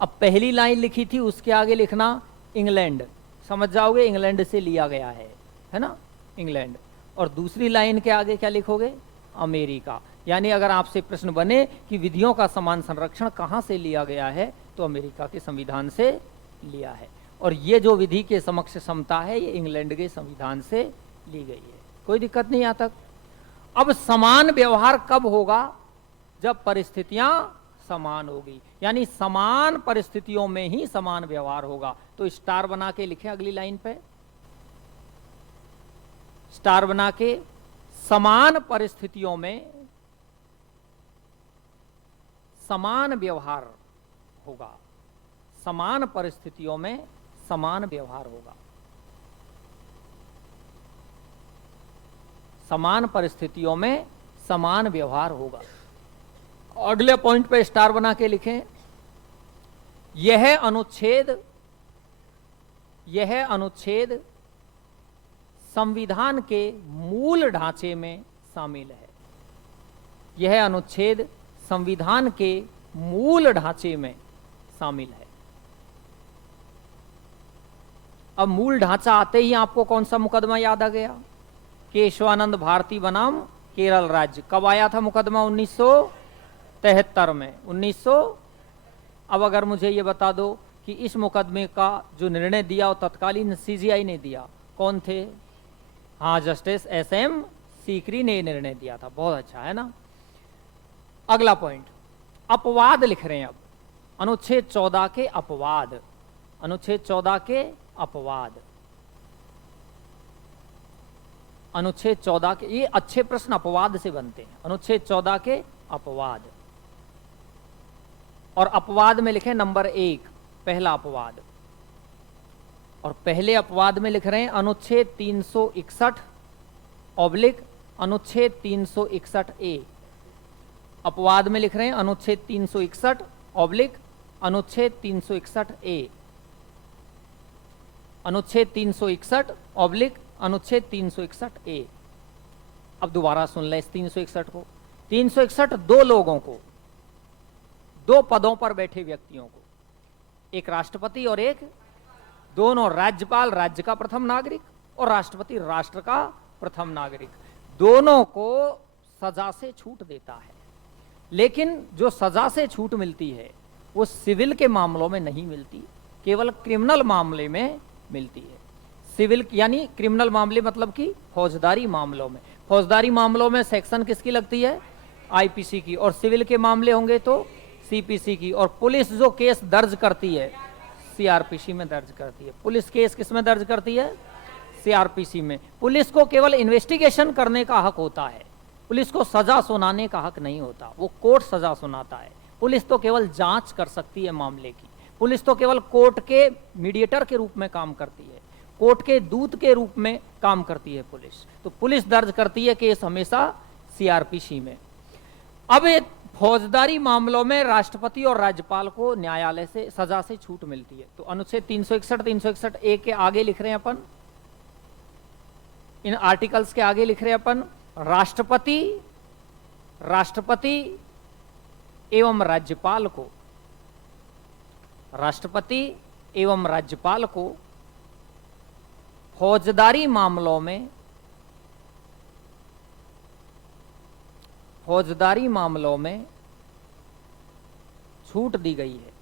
अब पहली लाइन लिखी थी, उसके आगे लिखना इंग्लैंड, समझ जाओगे इंग्लैंड से लिया गया है ना, इंग्लैंड। और दूसरी लाइन के आगे क्या लिखोगे, अमेरिका। यानी अगर आपसे प्रश्न बने कि विधियों का समान संरक्षण कहां से लिया गया है, तो अमेरिका के संविधान से लिया है। और ये जो विधि के समक्ष समता है, ये इंग्लैंड के संविधान से ली गई है। कोई दिक्कत नहीं यहां तक। अब समान व्यवहार कब होगा, जब परिस्थितियां समान होगी, यानी समान परिस्थितियों में ही समान व्यवहार होगा। तो स्टार बना के लिखें अगली लाइन पे, स्टार बना के, समान परिस्थितियों में समान व्यवहार होगा, समान परिस्थितियों में समान व्यवहार होगा। समान परिस्थितियों में समान व्यवहार होगा। अगले पॉइंट पे स्टार बना के लिखें, यह अनुच्छेद संविधान के मूल ढांचे में शामिल है। यह अनुच्छेद संविधान के मूल ढांचे में शामिल है। अब मूल ढांचा आते ही आपको कौन सा मुकदमा याद आ गया? केशवानंद भारती बनाम केरल राज्य। कब आया था मुकदमा? 1973 में। 1900। अब अगर मुझे ये बता दो कि इस मुकदमे का जो निर्णय दिया वो तत्कालीन सीजीआई ने दिया, कौन थे? हाँ, जस्टिस SM सीकरी ने निर्णय दिया था। बहुत अच्छा है ना। अगला पॉइंट, अपवाद लिख रहे हैं अब। अनुच्छेद 14 के अपवाद। अनुच्छेद 14 के अपवाद। अनुच्छेद 14 के, ये अच्छे प्रश्न अपवाद से बनते हैं। अनुच्छेद 14 के अपवाद। और अपवाद में लिखें नंबर 1, पहला अपवाद। और पहले अपवाद में लिख रहे हैं अनुच्छेद 361 / अनुच्छेद 361A। अपवाद में लिख रहे हैं अनुच्छेद 361 / अनुच्छेद 361A। अनुच्छेद 361 / अनुच्छेद 361A। अब दोबारा सुन लें इस 361 को। 361 दो लोगों को, दो पदों पर बैठे व्यक्तियों को, एक राष्ट्रपति और एक, दोनों, राज्यपाल राज्य का प्रथम नागरिक और राष्ट्रपति राष्ट्र का प्रथम नागरिक, दोनों को सजा से छूट देता है। लेकिन जो सजा से छूट मिलती है वो सिविल के मामलों में नहीं मिलती, केवल क्रिमिनल मामले में मिलती है। सिविल यानी क्रिमिनल मामले मतलब कि फौजदारी मामलों में। फौजदारी मामलों में सेक्शन किसकी लगती है? IPC की। और सिविल के मामले होंगे तो CPC की। और पुलिस जो केस दर्ज करती है CRPC में दर्ज करती है। पुलिस केस किस में दर्ज करती है? CRPC में। पुलिस को केवल इन्वेस्टिगेशन करने का हक होता है, पुलिस को सजा सुनाने का हक नहीं होता। वो कोर्ट सजा सुनाता है। पुलिस तो केवल जांच कर सकती है मामले की। पुलिस तो केवल कोर्ट के मीडिएटर के रूप में काम करती है, कोर्ट के दूत के रूप में काम करती है पुलिस। तो पुलिस दर्ज करती है केस हमेशा CRPC में। अब फौजदारी मामलों में राष्ट्रपति और राज्यपाल को न्यायालय से सजा से छूट मिलती है। तो अनुच्छेद 361 361A के आगे लिख रहे हैं अपन, इन आर्टिकल्स के आगे लिख रहे हैं अपन, राष्ट्रपति एवं राज्यपाल को, राष्ट्रपति एवं राज्यपाल को फौजदारी मामलों में छूट दी गई है।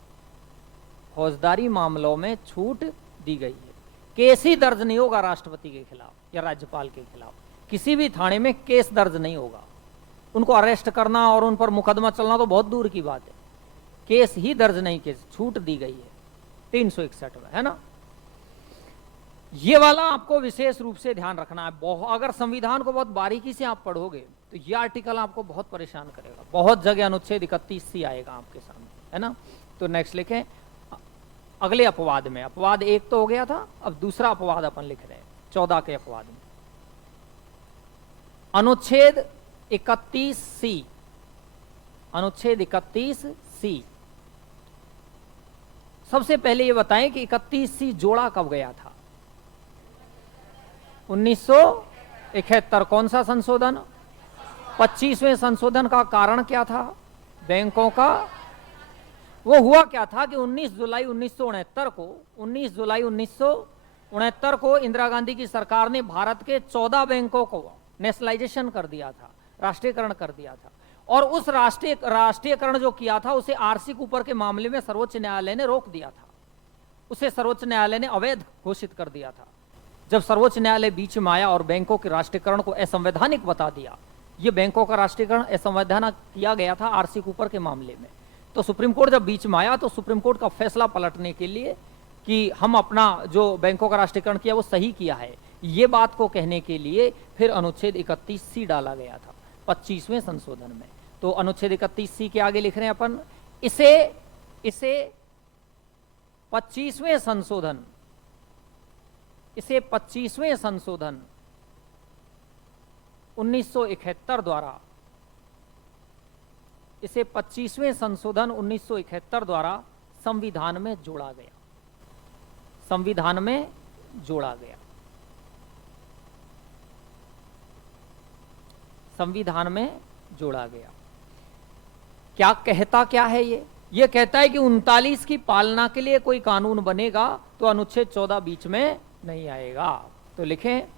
फौजदारी मामलों में छूट दी गई है। केस ही दर्ज नहीं होगा राष्ट्रपति के खिलाफ या राज्यपाल के खिलाफ, किसी भी थाने में केस दर्ज नहीं होगा। उनको अरेस्ट करना और उन पर मुकदमा चलना तो बहुत दूर की बात है। केस ही दर्ज नहीं, केस छूट दी गई है 361 में, है ना। ये वाला आपको विशेष रूप से ध्यान रखना है। अगर संविधान को बहुत बारीकी से आप पढ़ोगे तो ये आर्टिकल आपको बहुत परेशान करेगा। बहुत जगह अनुच्छेद 31C आएगा आपके सामने, है ना। तो नेक्स्ट लिखें अगले अपवाद में। अपवाद 1 तो हो गया था, अब दूसरा अपवाद अपन लिख रहे हैं 14 के अपवाद में। अनुच्छेद 31C, अनुच्छेद 31C। सबसे पहले ये बताएं कि 31C जोड़ा कब गया था? 1971। कौन सा संशोधन? 25वें संशोधन का कारण क्या था? बैंकों का, वो हुआ क्या था कि 19 जुलाई 1969 को इंदिरा गांधी की सरकार ने भारत के 14 बैंकों को नेशनलाइजेशन कर दिया था, राष्ट्रीयकरण कर दिया था। और उस राष्ट्रीयकरण जो किया था उसे आरसी कूपर के मामले में सर्वोच्च न्यायालय ने रोक दिया था। उसे सर्वोच्च न्यायालय ने अवैध घोषित कर दिया था। जब सर्वोच्च न्यायालय बीच में आया और बैंकों के राष्ट्रीयकरण को असंवैधानिक बता दिया, ये बैंकों का राष्ट्रीयकरण असंवैधानिक किया गया था आरसी कूपर के मामले में, तो सुप्रीम कोर्ट जब बीच में आया तो सुप्रीम कोर्ट का फैसला पलटने के लिए कि हम अपना जो बैंकों का राष्ट्रीयकरण किया वो सही किया है, ये बात को कहने के लिए फिर अनुच्छेद 31C डाला गया था 25वें संशोधन में। तो अनुच्छेद 31C के आगे लिख रहे हैं अपन, इसे 25वें संशोधन 1971 द्वारा, इसे 25वें संशोधन 1971 द्वारा संविधान में जोड़ा गया, संविधान में जोड़ा गया, संविधान में जोड़ा गया। क्या कहता क्या है ये कहता है कि 39 की पालना के लिए कोई कानून बनेगा तो अनुच्छेद 14 बीच में नहीं आएगा। तो लिखें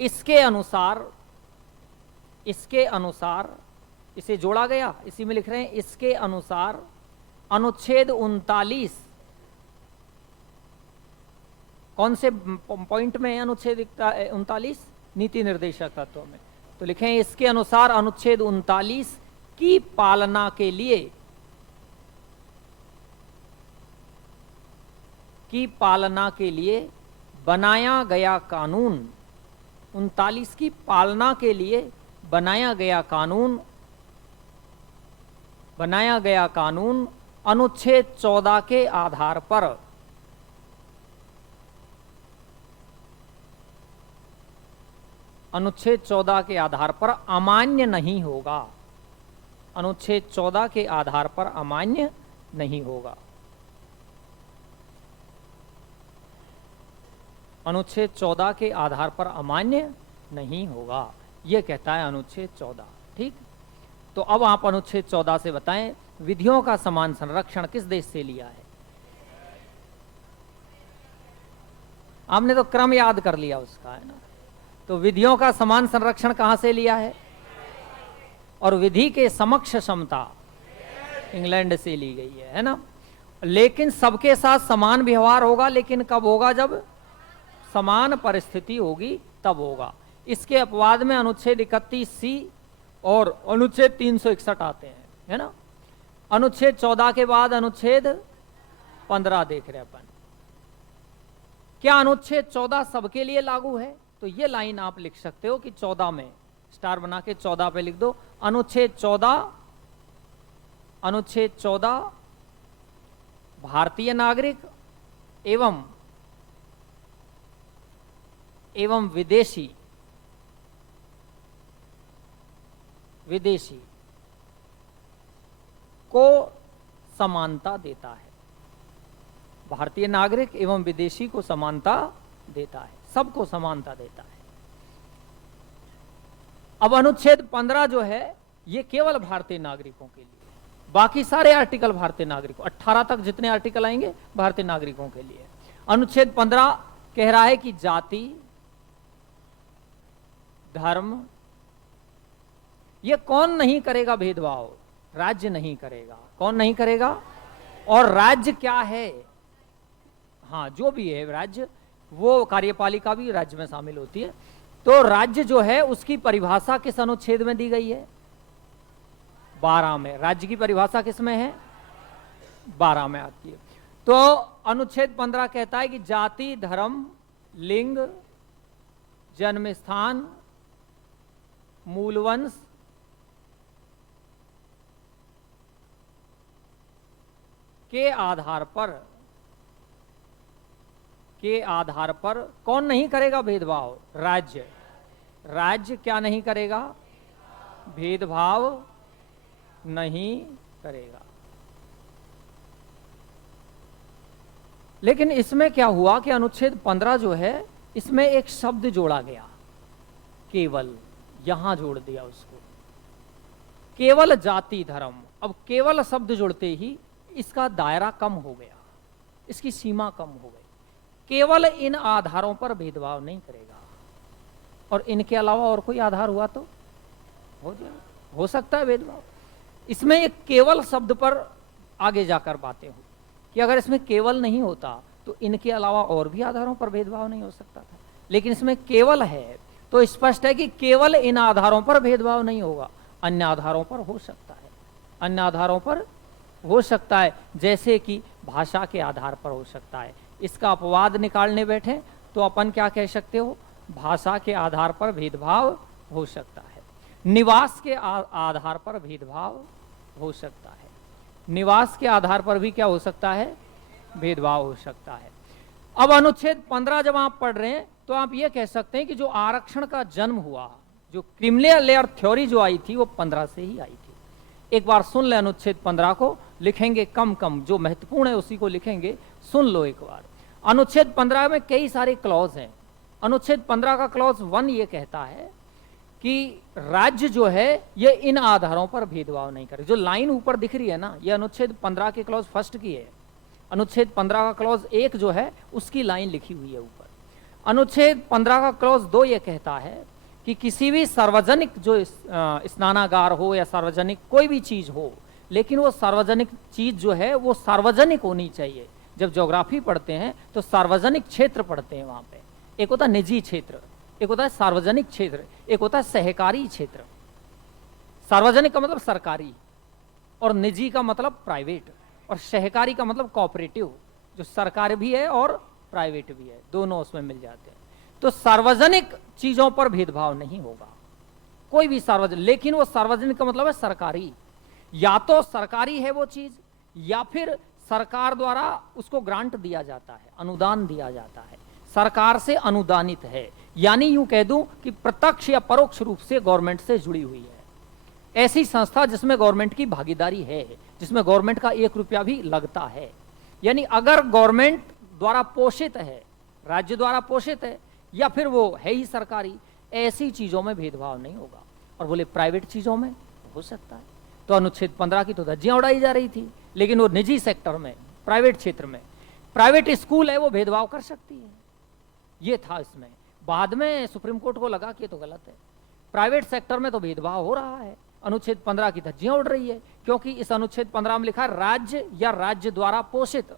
इसके अनुसार, इसके अनुसार, इसे जोड़ा गया, इसी में लिख रहे हैं इसके अनुसार अनुच्छेद 39, कौन से पॉइंट में है अनुच्छेद 39? नीति निर्देशक तत्वों में। तो लिखें इसके अनुसार अनुच्छेद 39 की पालना के लिए, की पालना के लिए बनाया गया कानून, 39 की पालना के लिए बनाया गया कानून, बनाया गया कानून अनुच्छेद 14 के आधार पर, अनुच्छेद 14 के आधार पर अमान्य नहीं होगा, अनुच्छेद 14 के आधार पर अमान्य नहीं होगा, अनुच्छेद 14 के आधार पर अमान्य नहीं होगा, यह कहता है अनुच्छेद 14। ठीक, तो अब आप अनुच्छेद 14 से बताएं विधियों का समान संरक्षण किस देश से लिया है? आपने तो क्रम याद कर लिया उसका, है ना। तो विधियों का समान संरक्षण कहां से लिया है? और विधि के समक्ष क्षमता इंग्लैंड से ली गई है ना। लेकिन सबके साथ समान व्यवहार होगा, लेकिन कब होगा? जब समान परिस्थिति होगी तब होगा। इसके अपवाद में अनुच्छेद 31C और अनुच्छेद 361 आते हैं, है ना। अनुच्छेद 14 के बाद अनुच्छेद 15 देख रहे अपन। क्या अनुच्छेद 14 सबके लिए लागू है? तो ये लाइन आप लिख सकते हो कि 14 में स्टार बना के 14 पे लिख दो, अनुच्छेद 14, अनुच्छेद 14 भारतीय नागरिक एवं विदेशी को समानता देता है। भारतीय नागरिक एवं विदेशी को समानता देता है, सबको समानता देता है। अब अनुच्छेद 15 जो है ये केवल भारतीय नागरिकों के लिए, बाकी सारे आर्टिकल भारतीय नागरिकों, 18 तक जितने आर्टिकल आएंगे भारतीय नागरिकों के लिए। अनुच्छेद 15 कह रहा है कि जाति, धर्म, ये कौन नहीं करेगा भेदभाव? राज्य नहीं करेगा। कौन नहीं करेगा? और राज्य क्या है? हाँ, जो भी है राज्य, वो कार्यपालिका भी राज्य में शामिल होती है। तो राज्य जो है उसकी परिभाषा किस अनुच्छेद में दी गई है? 12 में। राज्य की परिभाषा किस में है? 12 में आती है। तो अनुच्छेद 15 कहता है कि जाति, धर्म, लिंग, जन्म स्थान, मूलवंश, के आधार पर कौन नहीं करेगा भेदभाव? राज्य। राज्य क्या नहीं करेगा? भेदभाव नहीं करेगा। लेकिन इसमें क्या हुआ कि अनुच्छेद 15 जो है इसमें एक शब्द जोड़ा गया, केवल, यहां जोड़ दिया उसको, केवल जाति धर्म। अब केवल शब्द जुड़ते ही इसका दायरा कम हो गया, इसकी सीमा कम हो गई। केवल इन आधारों पर भेदभाव नहीं करेगा, और इनके अलावा और कोई आधार हुआ तो हो सकता है भेदभाव। इसमें एक केवल शब्द पर आगे जाकर बातें हुई कि अगर इसमें केवल नहीं होता तो इनके अलावा और भी आधारों पर भेदभाव नहीं हो सकता था। लेकिन इसमें केवल है तो स्पष्ट है कि केवल इन आधारों पर भेदभाव नहीं होगा, अन्य आधारों पर हो सकता है, अन्य आधारों पर हो सकता है, जैसे कि भाषा के आधार पर हो सकता है। इसका अपवाद निकालने बैठे तो अपन क्या कह सकते हो? भाषा के आधार पर भेदभाव हो सकता है, निवास के आधार पर भेदभाव हो सकता है, निवास के आधार पर भी क्या हो सकता है? भेदभाव हो सकता है। अब अनुच्छेद 15 जब आप पढ़ रहे हैं तो आप ये कह सकते हैं कि जो आरक्षण का जन्म हुआ, जो क्रीमिनल लेयर थ्योरी जो आई थी वो 15 से ही आई थी। एक बार सुन ले अनुच्छेद 15 को, लिखेंगे कम कम, जो महत्वपूर्ण है उसी को लिखेंगे, सुन लो एक बार। अनुच्छेद 15 में कई सारे क्लॉज हैं। अनुच्छेद 15 का क्लॉज 1 ये कहता है कि राज्य जो है ये इन आधारों पर भेदभाव नहीं करे। जो लाइन ऊपर दिख रही है ना, ये अनुच्छेद 15 के क्लॉज फर्स्ट की है। अनुच्छेद 15 का क्लॉज 1 जो है उसकी लाइन लिखी हुई है ऊपर। अनुच्छेद 15 का क्लॉज 2 ये कहता है कि किसी भी सार्वजनिक जो स्नानागार हो या सार्वजनिक कोई भी चीज हो, लेकिन वो सार्वजनिक चीज जो है वो सार्वजनिक होनी चाहिए। जब ज्योग्राफी पढ़ते हैं तो सार्वजनिक क्षेत्र पढ़ते हैं, वहां पे एक होता है निजी क्षेत्र, एक होता है सार्वजनिक क्षेत्र, एक होता है सहकारी क्षेत्र। सार्वजनिक का मतलब सरकारी, और निजी का मतलब प्राइवेट, और सहकारी का मतलब कोऑपरेटिव, जो सरकार भी है और प्राइवेट भी है, दोनों उसमें मिल जाते हैं। तो सार्वजनिक चीजों पर भेदभाव नहीं होगा, कोई भी सार्वजनिक, लेकिन वो सार्वजनिक का मतलब है सरकारी। या तो सरकारी है वो चीज, या फिर सरकार द्वारा उसको ग्रांट दिया जाता है, अनुदान दिया जाता है, सरकार से अनुदानित है, यानी यूं कह दूं कि प्रत्यक्ष या परोक्ष रूप से गवर्नमेंट से जुड़ी हुई है। ऐसी संस्था जिसमें गवर्नमेंट की भागीदारी है, जिसमें गवर्नमेंट का 1 रुपया भी लगता है। यानी अगर गवर्नमेंट द्वारा पोषित है, राज्य द्वारा पोषित है, या फिर वो है ही सरकारी, ऐसी चीजों में भेदभाव नहीं होगा। और बोले प्राइवेट चीजों में हो सकता है। तो अनुच्छेद 15 की तो धज्जियां उड़ाई जा रही थी, लेकिन वो निजी सेक्टर में, प्राइवेट क्षेत्र में, प्राइवेट स्कूल है वो भेदभाव कर सकती है, ये था इसमें। बाद में सुप्रीम कोर्ट को लगा कि ये तो गलत है, प्राइवेट सेक्टर में तो भेदभाव हो रहा है, अनुच्छेद 15 की धज्जियां उड़ रही है, क्योंकि इस अनुच्छेद 15 में लिखा है राज्य या राज्य द्वारा पोषित।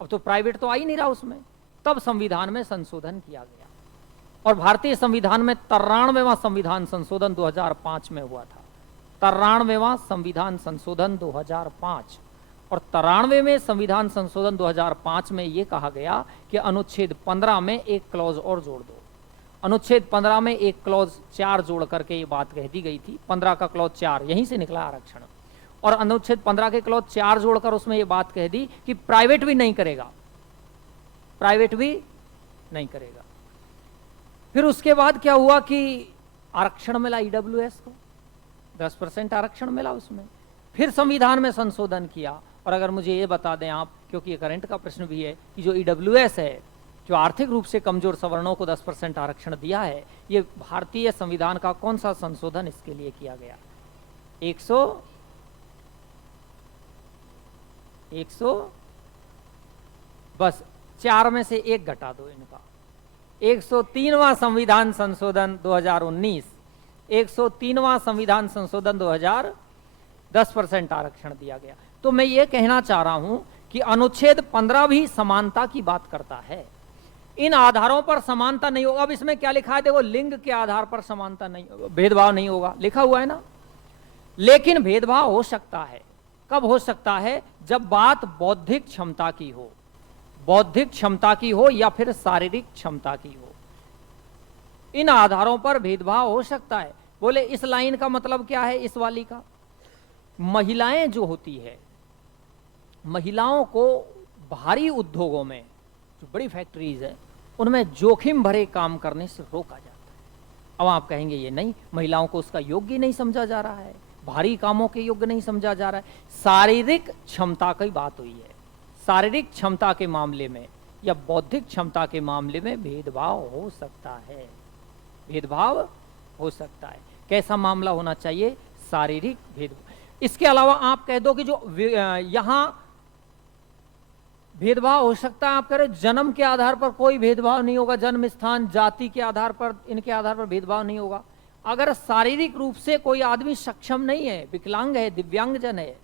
अब तो प्राइवेट तो आ ही नहीं रहा उसमें। तब संविधान में संशोधन किया गया, और भारतीय संविधान में 93वां संविधान संशोधन 2005 में हुआ था। 93वां संविधान संशोधन 2005, और 93वें संविधान संशोधन 2005 में यह कहा गया कि अनुच्छेद 15 में एक क्लॉज और जोड़ दो। अनुच्छेद 15 में एक क्लॉज 4 जोड़ करके ये बात कह दी गई थी। 15 का क्लॉज 4, यहीं से निकला आरक्षण। और अनुच्छेद 15 के क्लॉज 4 जोड़कर उसमें ये बात कह दी कि प्राइवेट भी नहीं करेगा, प्राइवेट भी नहीं करेगा। फिर उसके बाद क्या हुआ कि आरक्षण मिला ईडब्ल्यूएस को, 10% आरक्षण मिला उसमें। फिर संविधान में संशोधन किया। और अगर मुझे ये बता दें आप, क्योंकि ये करंट का प्रश्न भी है, कि जो ईडब्ल्यूएस है, जो आर्थिक रूप से कमजोर सवर्णों को 10% आरक्षण दिया है, ये भारतीय संविधान का कौन सा संशोधन इसके लिए किया गया? 100 बस 4 में से 1 घटा दो इनका। 103वां संविधान संशोधन 2019, 103वां संविधान संशोधन 2000, 10% आरक्षण दिया गया। तो मैं ये कहना चाह रहा हूं कि अनुच्छेद 15 भी समानता की बात करता है। इन आधारों पर समानता नहीं होगा। अब इसमें क्या लिखा है देखो, लिंग के आधार पर समानता नहीं, भेदभाव नहीं होगा, लिखा हुआ है ना। लेकिन भेदभाव हो सकता है। कब हो सकता है? जब बात बौद्धिक क्षमता की हो, बौद्धिक क्षमता की हो या फिर शारीरिक क्षमता की हो। इन आधारों पर भेदभाव हो सकता है। बोले इस लाइन का मतलब क्या है? इस वाली का, महिलाएं जो होती है, महिलाओं को भारी उद्योगों में, जो बड़ी फैक्ट्रीज है, उनमें जोखिम भरे काम करने से रोका जाता है। अब आप कहेंगे ये नहीं, महिलाओं को उसका योग्य नहीं समझा जा रहा है, भारी कामों के योग्य नहीं समझा जा रहा है। शारीरिक क्षमता की बात हुई है। शारीरिक क्षमता के मामले में या बौद्धिक क्षमता के मामले में भेदभाव हो सकता है, भेदभाव हो सकता है। कैसा मामला होना चाहिए? शारीरिक भेदभाव। इसके अलावा आप कह दो कि जो यहां भेदभाव हो सकता है, आप कह रहे जन्म के आधार पर कोई भेदभाव नहीं होगा, जन्म स्थान, जाति के आधार पर, इनके आधार पर भेदभाव नहीं होगा। अगर शारीरिक रूप से कोई आदमी सक्षम नहीं है, विकलांग है, दिव्यांगजन है,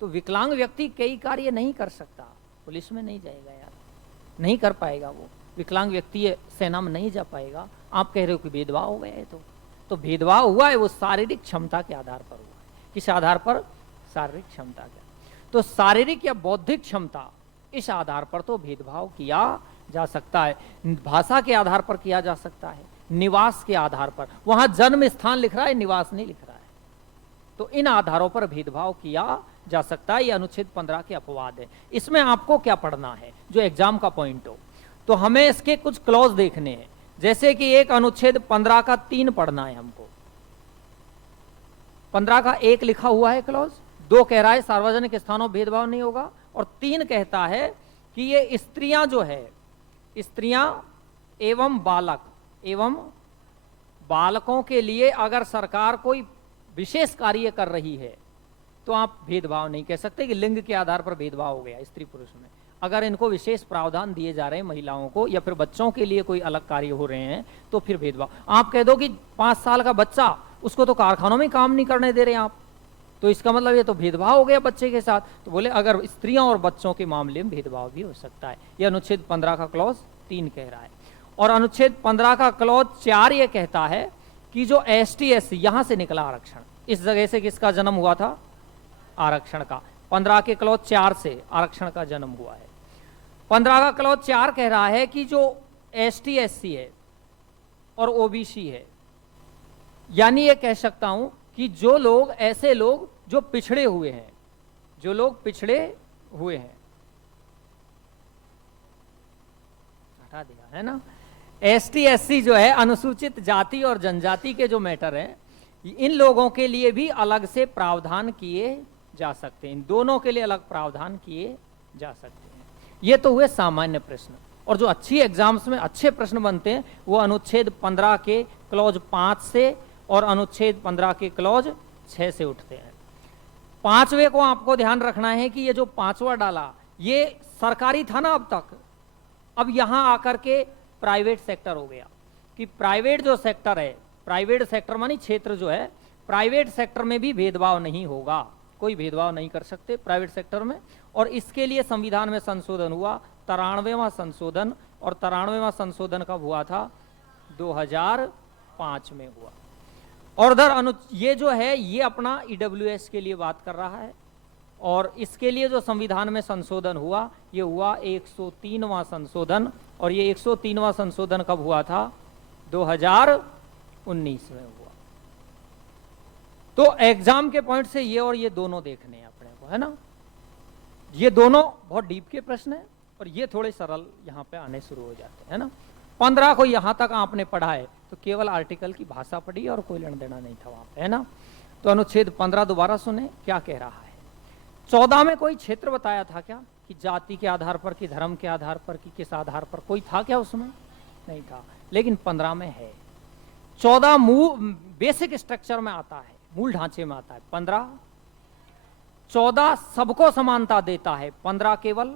तो विकलांग व्यक्ति कई कार्य नहीं कर सकता, पुलिस में नहीं जाएगा यार, नहीं कर पाएगा वो विकलांग व्यक्ति, सेना में नहीं जा पाएगा। आप कह रहे हो कि भेदभाव हो गया है, तो भेदभाव हुआ है वो शारीरिक क्षमता के आधार पर हुआ है। किस आधार पर? शारीरिक क्षमता के। तो शारीरिक या बौद्धिक क्षमता, इस आधार पर तो भेदभाव किया जा सकता है। भाषा के आधार पर किया जा सकता है, निवास के आधार पर, वहां जन्म स्थान लिख रहा है, निवास नहीं लिख रहा है, तो इन आधारों पर भेदभाव किया जा सकता है। यह अनुच्छेद 15 के अपवाद है। इसमें आपको क्या पढ़ना है जो एग्जाम का पॉइंट हो? तो हमें इसके कुछ क्लॉज देखने हैं। जैसे कि एक अनुच्छेद 15 का 3 पढ़ना है हमको। 15 का 1 लिखा हुआ है क्लॉज, 2 कह रहा है सार्वजनिक स्थानों भेदभाव नहीं होगा, और 3 कहता है कि ये स्त्रियां जो है, स्त्रियां एवं बालकों के लिए अगर सरकार कोई विशेष कार्य कर रही है तो आप भेदभाव नहीं कह सकते कि लिंग के आधार पर भेदभाव हो गया स्त्री पुरुष में। अगर इनको विशेष प्रावधान दिए जा रहे हैं महिलाओं को, या फिर बच्चों के लिए कोई अलग कार्य हो रहे हैं, तो फिर भेदभाव। आप कह दो कि 5 साल का बच्चा, उसको तो कारखानों में काम नहीं करने दे रहे आप, तो इसका मतलब ये तो भेदभाव हो गया बच्चे के साथ। तो बोले अगर स्त्रियों और बच्चों के मामले में भेदभाव भी हो सकता है। यह अनुच्छेद 15 का क्लॉज 3 कह रहा है। और अनुच्छेद 15 का क्लॉज 4 ये कहता है कि जो ST SC, यहां से निकला आरक्षण, इस जगह से किसका जन्म हुआ था? आरक्षण का। 15 के क्लॉज 4 से आरक्षण का जन्म हुआ है। 15 का क्लॉज 4 कह रहा है कि जो ST SC है और OBC है, यानी ये कह सकता हूं कि जो लोग, ऐसे लोग जो पिछड़े हुए हैं, जो लोग पिछड़े हुए हैं, हटा दिया है ना, ST SC जो है अनुसूचित जाति और जनजाति के जो मैटर है, इन लोगों के लिए भी अलग से प्रावधान किए जा सकते हैं। इन दोनों के लिए अलग प्रावधान किए जा सकते हैं। ये तो हुए सामान्य प्रश्न। और जो अच्छी एग्जाम्स में अच्छे प्रश्न बनते हैं वो अनुच्छेद 15 के क्लॉज 5 से और अनुच्छेद 15 के क्लॉज 6 से उठते हैं। 5वें को आपको ध्यान रखना है कि ये जो 5वां डाला ये सरकारी था ना अब तक, अब यहां आकर के प्राइवेट सेक्टर हो गया। कि प्राइवेट जो सेक्टर है, प्राइवेट सेक्टर मानी क्षेत्र जो है, प्राइवेट सेक्टर में भी भेदभाव नहीं होगा, कोई भेदभाव नहीं कर सकते प्राइवेट सेक्टर में। और इसके लिए संविधान में संशोधन हुआ, 93वां संशोधन। और 93वां संशोधन कब हुआ था? 2005 में हुआ। और उधर ये जो है ये अपना EWS के लिए बात कर रहा है। और इसके लिए जो संविधान में संशोधन हुआ ये हुआ 103वां संशोधन। और ये 103वां संशोधन कब हुआ था? 2019 में हुआ। तो एग्जाम के पॉइंट से ये और ये दोनों देखने हैं अपने को, है ना। ये दोनों बहुत डीप के प्रश्न हैं और ये थोड़े सरल यहाँ पे आने शुरू हो जाते हैं ना। 15 को यहाँ तक आपने पढ़ा है तो केवल आर्टिकल की भाषा पढ़ी और कोई लेना देना नहीं था वहां पे, है ना। तो अनुच्छेद 15 दोबारा सुने क्या कह रहा है। 14 में कोई क्षेत्र बताया था क्या कि जाति के आधार पर, कि धर्म के आधार पर, कि किस आधार पर, कोई था क्या उसमें? नहीं था। लेकिन 15 में है। 14 बेसिक स्ट्रक्चर में आता है, मूल ढांचे में आता है। 14 सबको समानता देता है, 15 केवल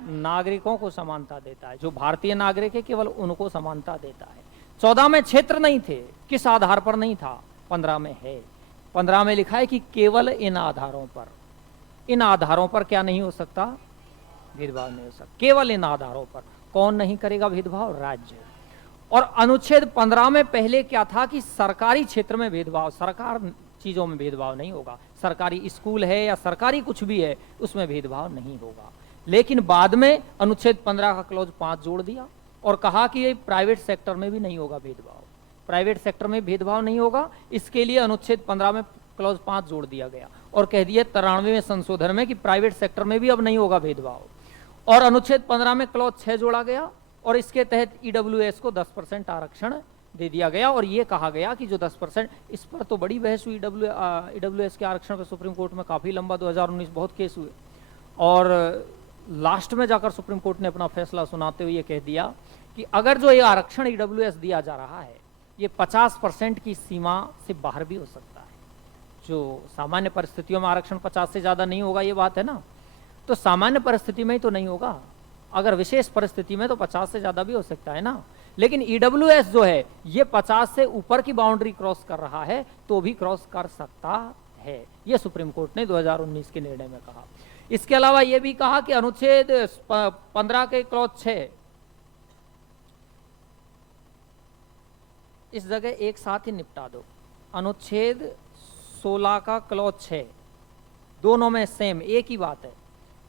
नागरिकों को समानता देता है। जो भारतीय नागरिक है केवल उनको समानता देता है। 14 में क्षेत्र नहीं थे, किस आधार पर नहीं था, 15 में है। 15 में लिखा है कि केवल इन आधारों पर, इन आधारों पर क्या नहीं हो सकता? भेदभाव नहीं हो सकता, केवल इन आधारों पर। कौन नहीं करेगा भेदभाव? राज्य। और अनुच्छेद 15 में पहले क्या था कि सरकारी क्षेत्र में भेदभाव, सरकार चीजों में भेदभाव नहीं होगा। सरकारी स्कूल है या सरकारी कुछ भी है उसमें भेदभाव नहीं होगा। लेकिन बाद में अनुच्छेद 15 का क्लॉज 5 जोड़ दिया और कहा कि ये प्राइवेट सेक्टर में भी नहीं होगा भेदभाव, प्राइवेट सेक्टर में भेदभाव नहीं होगा। इसके लिए अनुच्छेद 15 में क्लॉज 5 जोड़ दिया गया और कह दिया 93वें संशोधन में कि प्राइवेट सेक्टर में भी अब नहीं होगा भेदभाव। और अनुच्छेद 15 में क्लॉज 6 जोड़ा गया और इसके तहत EWS को 10% आरक्षण दे दिया गया। और ये कहा गया कि जो 10%, इस पर तो बड़ी बहस हुई EWS के आरक्षण पर सुप्रीम कोर्ट में, काफी लंबा 2019 बहुत केस हुए। और लास्ट में जाकर सुप्रीम कोर्ट ने अपना फैसला सुनाते हुए ये कह दिया कि अगर जो ये आरक्षण EWS दिया जा रहा है ये 50% की सीमा से बाहर भी हो सकता है। जो सामान्य परिस्थितियों में आरक्षण 50 से ज्यादा नहीं होगा, ये बात है ना। तो सामान्य परिस्थिति में ही तो नहीं होगा, अगर विशेष परिस्थिति में तो 50 से ज्यादा भी हो सकता है ना। लेकिन EWS जो है ये 50 से ऊपर की बाउंड्री क्रॉस कर रहा है तो भी क्रॉस कर सकता है, ये सुप्रीम कोर्ट ने 2019 के निर्णय में कहा। इसके अलावा यह भी कहा कि अनुच्छेद 15 के क्लॉज 6, इस जगह एक साथ ही निपटा दो। अनुच्छेद 16 का क्लॉज 6, दोनों में सेम एक ही बात है।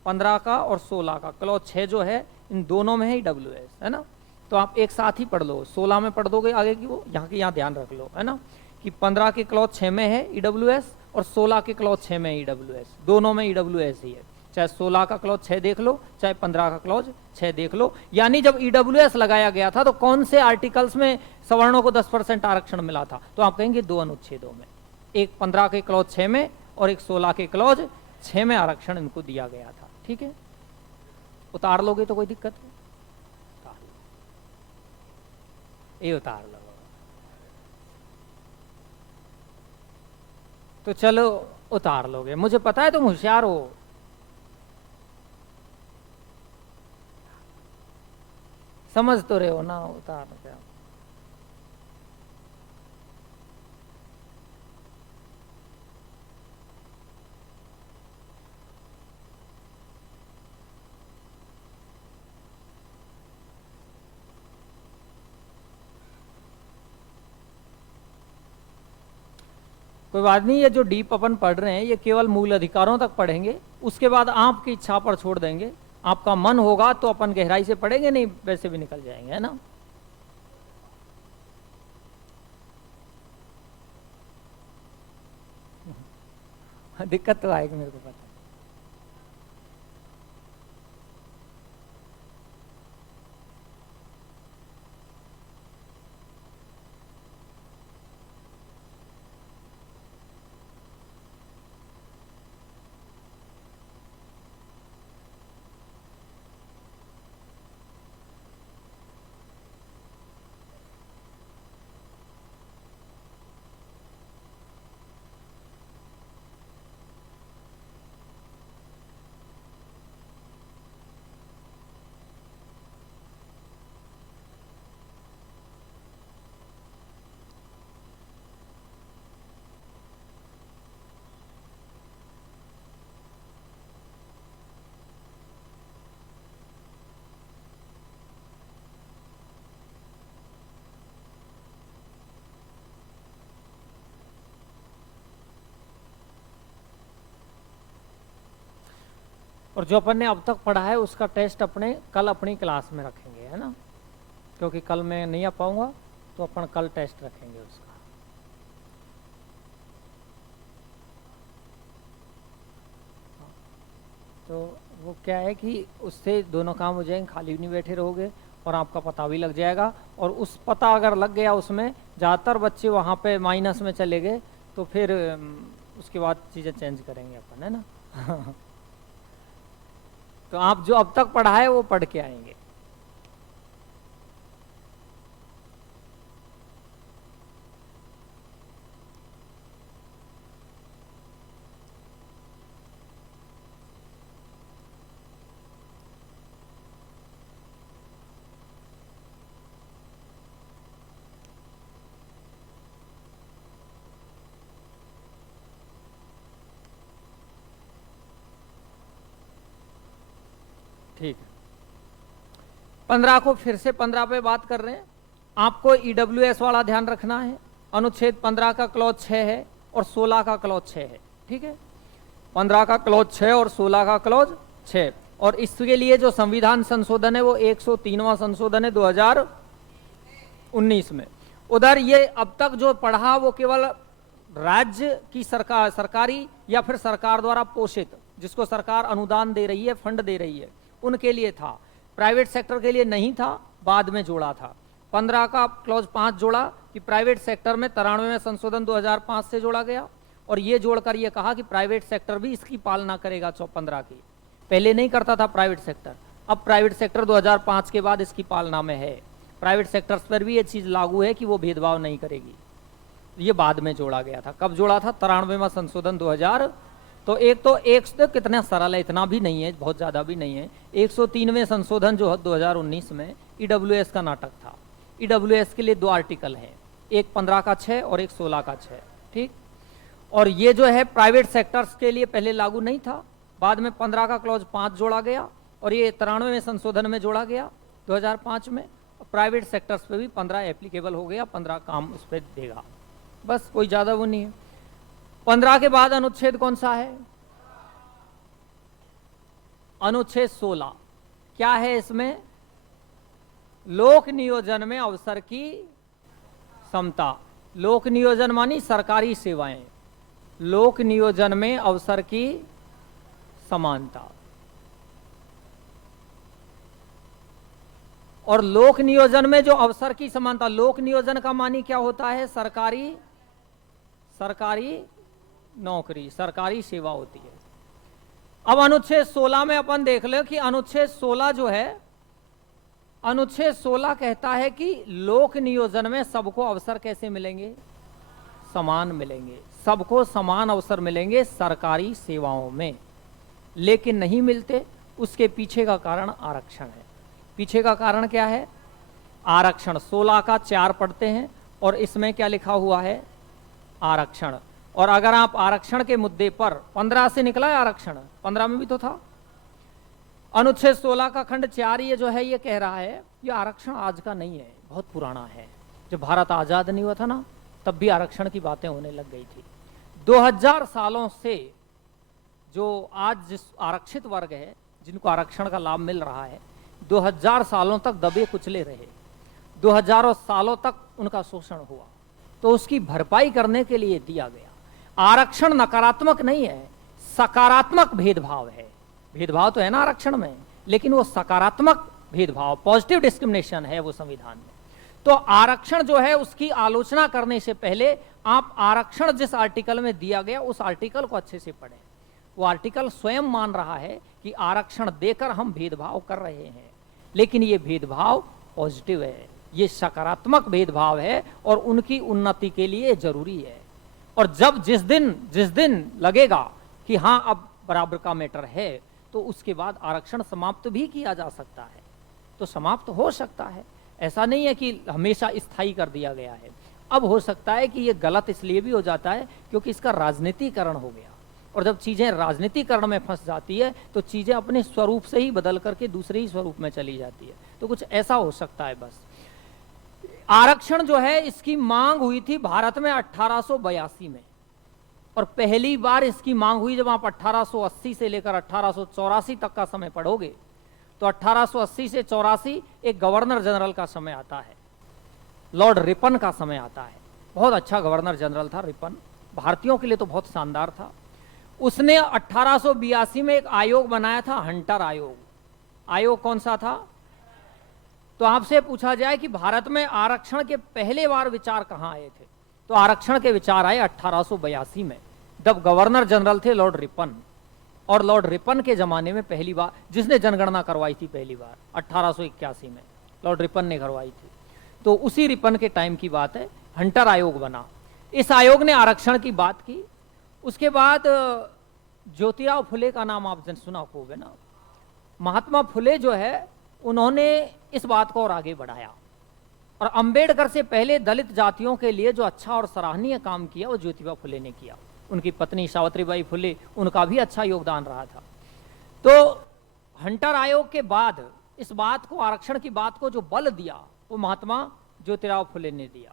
15 का और 16 का क्लॉज 6 जो है इन दोनों में है EWS, है ना। तो आप एक साथ ही पढ़ लो, 16 में पढ़ दोगे आगे की, वो यहाँ के यहाँ ध्यान रख लो, है ना, कि 15 के क्लॉज 6 में है EWS और 16 के क्लॉज 6 में EWS, दोनों में EWS ही है। चाहे 16 का क्लॉज 6 देख लो, चाहे 15 का क्लॉज 6 देख लो। यानी जब ईडब्ल्यूएस लगाया गया था तो कौन से आर्टिकल्स में सवर्णों को 10% आरक्षण मिला था? तो आप कहेंगे 2 अनुच्छेदों में, एक 15 के क्लॉज 6 में और एक 16 के क्लॉज 6 में आरक्षण इनको दिया गया था। ठीक है, उतार लोगे तो कोई दिक्कत है? ये उतार लो। तो चलो उतार लोगे, मुझे पता है तुम होशियार हो। समझ तो रहे हो ना, उतार क्या। कोई बात नहीं, ये जो डीप अपन पढ़ रहे हैं ये केवल मूल अधिकारों तक पढ़ेंगे, उसके बाद आपकी इच्छा पर छोड़ देंगे। आपका मन होगा तो अपन गहराई से पढ़ेंगे, नहीं वैसे भी निकल जाएंगे, है ना। दिक्कत तो आएगी, मेरे को पता है। और जो अपन ने अब तक पढ़ा है उसका टेस्ट अपने कल अपनी क्लास में रखेंगे, है ना, क्योंकि कल मैं नहीं आ पाऊंगा, तो अपन कल टेस्ट रखेंगे उसका। तो वो क्या है कि उससे दोनों काम हो जाएंगे, खाली भी नहीं बैठे रहोगे और आपका पता भी लग जाएगा। और उस पता अगर लग गया, उसमें ज़्यादातर बच्चे वहाँ पे माइनस में चले गए, तो फिर उसके बाद चीज़ें चेंज करेंगे अपन, है ना। तो आप जो अब तक पढ़ा है वो पढ़ के आएंगे। ठीक है, 15 को फिर से 15 पे बात कर रहे हैं। आपको ईडब्ल्यूएस वाला ध्यान रखना है। अनुच्छेद 15 का क्लॉज 6 है और 16 का क्लॉज 6 है। ठीक है, 15 का क्लॉज 6 और 16 का क्लॉज 6। और इसके लिए जो संविधान संशोधन है वो 103वां संशोधन है 2019 में। उधर ये अब तक जो पढ़ा वो केवल राज्य की सरकार, सरकारी या फिर सरकार द्वारा पोषित, जिसको सरकार अनुदान दे रही है, फंड दे रही है, उनके लिए था। प्राइवेट सेक्टर के लिए नहीं था, बाद में जोड़ा था। 15 का क्लॉज 5 जोड़ा कि प्राइवेट सेक्टर में 93वें संशोधन 2005 से जोड़ा गया, और ये जोड़कर ये कहा कि प्राइवेट सेक्टर भी इसकी पालना करेगा 15 की। पहले नहीं करता था प्राइवेट सेक्टर, अब प्राइवेट सेक्टर 2005 के बाद इसकी पालना में है। प्राइवेट सेक्टर्स पर भी ये चीज लागू है कि वो भेदभाव नहीं करेगी। ये बाद में जोड़ा गया था। कब जोड़ा था? 93वां संशोधन 2000। तो एक तो कितना सरल है, इतना भी नहीं है, बहुत ज्यादा भी नहीं है। 103वें संशोधन जो 2019 में ईडब्ल्यूएस का नाटक था। ईडब्ल्यूएस के लिए 2 आर्टिकल हैं, एक 15 का 6 और एक 16 का 6। ठीक, और ये जो है प्राइवेट सेक्टर्स के लिए पहले लागू नहीं था, बाद में 15 का क्लॉज 5 जोड़ा गया और ये 93वें संशोधन में जोड़ा गया 2005 में। प्राइवेट सेक्टर्स पे भी 15 एप्लीकेबल हो गया, 15 काम उस पर देगा, बस कोई ज्यादा वो नहीं है। 15 के बाद अनुच्छेद कौन सा है? अनुच्छेद 16। क्या है इसमें? लोक नियोजन में अवसर की समता। लोक नियोजन मानी सरकारी सेवाएं, लोक नियोजन में अवसर की समानता। और लोक नियोजन में जो अवसर की समानता, लोक नियोजन का मानी क्या होता है? सरकारी नौकरी, सरकारी सेवा होती है। अब अनुच्छेद 16 में अपन देख ले कि अनुच्छेद 16 जो है, अनुच्छेद 16 कहता है कि लोक नियोजन में सबको अवसर कैसे मिलेंगे? समान मिलेंगे, सबको समान अवसर मिलेंगे सरकारी सेवाओं में, लेकिन नहीं मिलते। उसके पीछे का कारण आरक्षण है। पीछे का कारण क्या है? आरक्षण। 16 का 4 पढ़ते हैं और इसमें क्या लिखा हुआ है? आरक्षण। और अगर आप आरक्षण के मुद्दे पर 15 से निकला है आरक्षण, 15 में भी तो था। अनुच्छेद 16 का खंड 4 ये जो है ये कह रहा है ये आरक्षण आज का नहीं है, बहुत पुराना है। जब भारत आजाद नहीं हुआ था ना, तब भी आरक्षण की बातें होने लग गई थी। 2000 सालों से जो आज जिस आरक्षित वर्ग है, जिनको आरक्षण का लाभ मिल रहा है, 2000 सालों तक दबे कुचले रहे, 2000 सालों तक उनका शोषण हुआ, तो उसकी भरपाई करने के लिए दिया गया। आरक्षण नकारात्मक नहीं है, सकारात्मक भेदभाव है। भेदभाव तो है ना आरक्षण में, लेकिन वो सकारात्मक भेदभाव, पॉजिटिव डिस्क्रिमिनेशन है वो संविधान में। तो आरक्षण जो है उसकी आलोचना करने से पहले आप आरक्षण जिस आर्टिकल में दिया गया उस आर्टिकल को अच्छे से पढ़ें। वो आर्टिकल स्वयं मान रहा है कि आरक्षण देकर हम भेदभाव कर रहे हैं, लेकिन ये भेदभाव पॉजिटिव है, ये सकारात्मक भेदभाव है और उनकी उन्नति के लिए जरूरी है। और जब जिस दिन लगेगा कि हाँ अब बराबर का मैटर है, तो उसके बाद आरक्षण समाप्त भी किया जा सकता है, तो समाप्त हो सकता है। ऐसा नहीं है कि हमेशा स्थायी कर दिया गया है। अब हो सकता है कि ये गलत इसलिए भी हो जाता है क्योंकि इसका राजनीतिकरण हो गया, और जब चीजें राजनीतिकरण में फंस जाती है तो चीजें अपने स्वरूप से ही बदल करके दूसरे ही स्वरूप में चली जाती है। तो कुछ ऐसा हो सकता है। बस आरक्षण जो है इसकी मांग हुई थी भारत में 1882 में, और पहली बार इसकी मांग हुई जब आप 1880 से लेकर 1884 तक का समय पढ़ोगे तो 1880 से 84 एक गवर्नर जनरल का समय आता है, लॉर्ड रिपन का समय आता है। बहुत अच्छा गवर्नर जनरल था रिपन, भारतीयों के लिए तो बहुत शानदार था। उसने 1882 में एक आयोग बनाया था, हंटर आयोग। आयोग कौन सा था? तो आपसे पूछा जाए कि भारत में आरक्षण के पहले बार विचार कहां आए थे, तो आरक्षण के विचार आए 1882 में, जब गवर्नर जनरल थे लॉर्ड रिपन। और लॉर्ड रिपन के जमाने में पहली बार जिसने जनगणना करवाई थी, पहली बार 1881 में लॉर्ड रिपन ने करवाई थी। तो उसी रिपन के टाइम की बात है, हंटर आयोग बना। इस आयोग ने आरक्षण की बात की। उसके बाद ज्योतिराव फुले का नाम आपने सुना होगा ना। महात्मा फुले जो है उन्होंने इस बात को और आगे बढ़ाया, और अंबेडकर से पहले दलित जातियों के लिए जो अच्छा और सराहनीय काम किया वो ज्योतिबा फुले ने किया। उनकी पत्नी सावित्रीबाई फुले, उनका भी अच्छा योगदान रहा था। तो हंटर आयोग के बाद इस बात को, आरक्षण की बात को जो बल दिया वो महात्मा ज्योतिराव फुले ने दिया।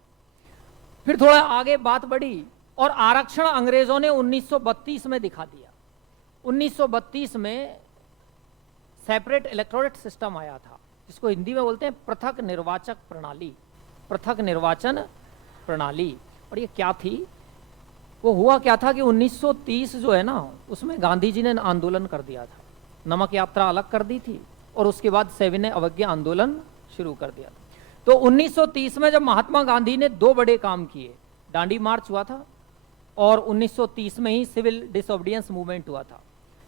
फिर थोड़ा आगे बात बढ़ी और आरक्षण अंग्रेजों ने 1932 में दिखा दिया। 1932 में सेपरेट इलेक्टोरेट सिस्टम आया था, जिसको हिंदी में बोलते हैं पृथक निर्वाचक प्रणाली, पृथक निर्वाचन प्रणाली। और ये क्या थी? वो हुआ क्या था कि 1930 जो है ना, उसमें गांधी जी ने आंदोलन कर दिया था, नमक यात्रा अलग कर दी थी, और उसके बाद सविनय अवज्ञा आंदोलन शुरू कर दिया था। तो 1930 में जब महात्मा गांधी ने 2 बड़े काम किए, दांडी मार्च हुआ था और 1930 में ही सिविल डिसओबीडियंस मूवमेंट हुआ था,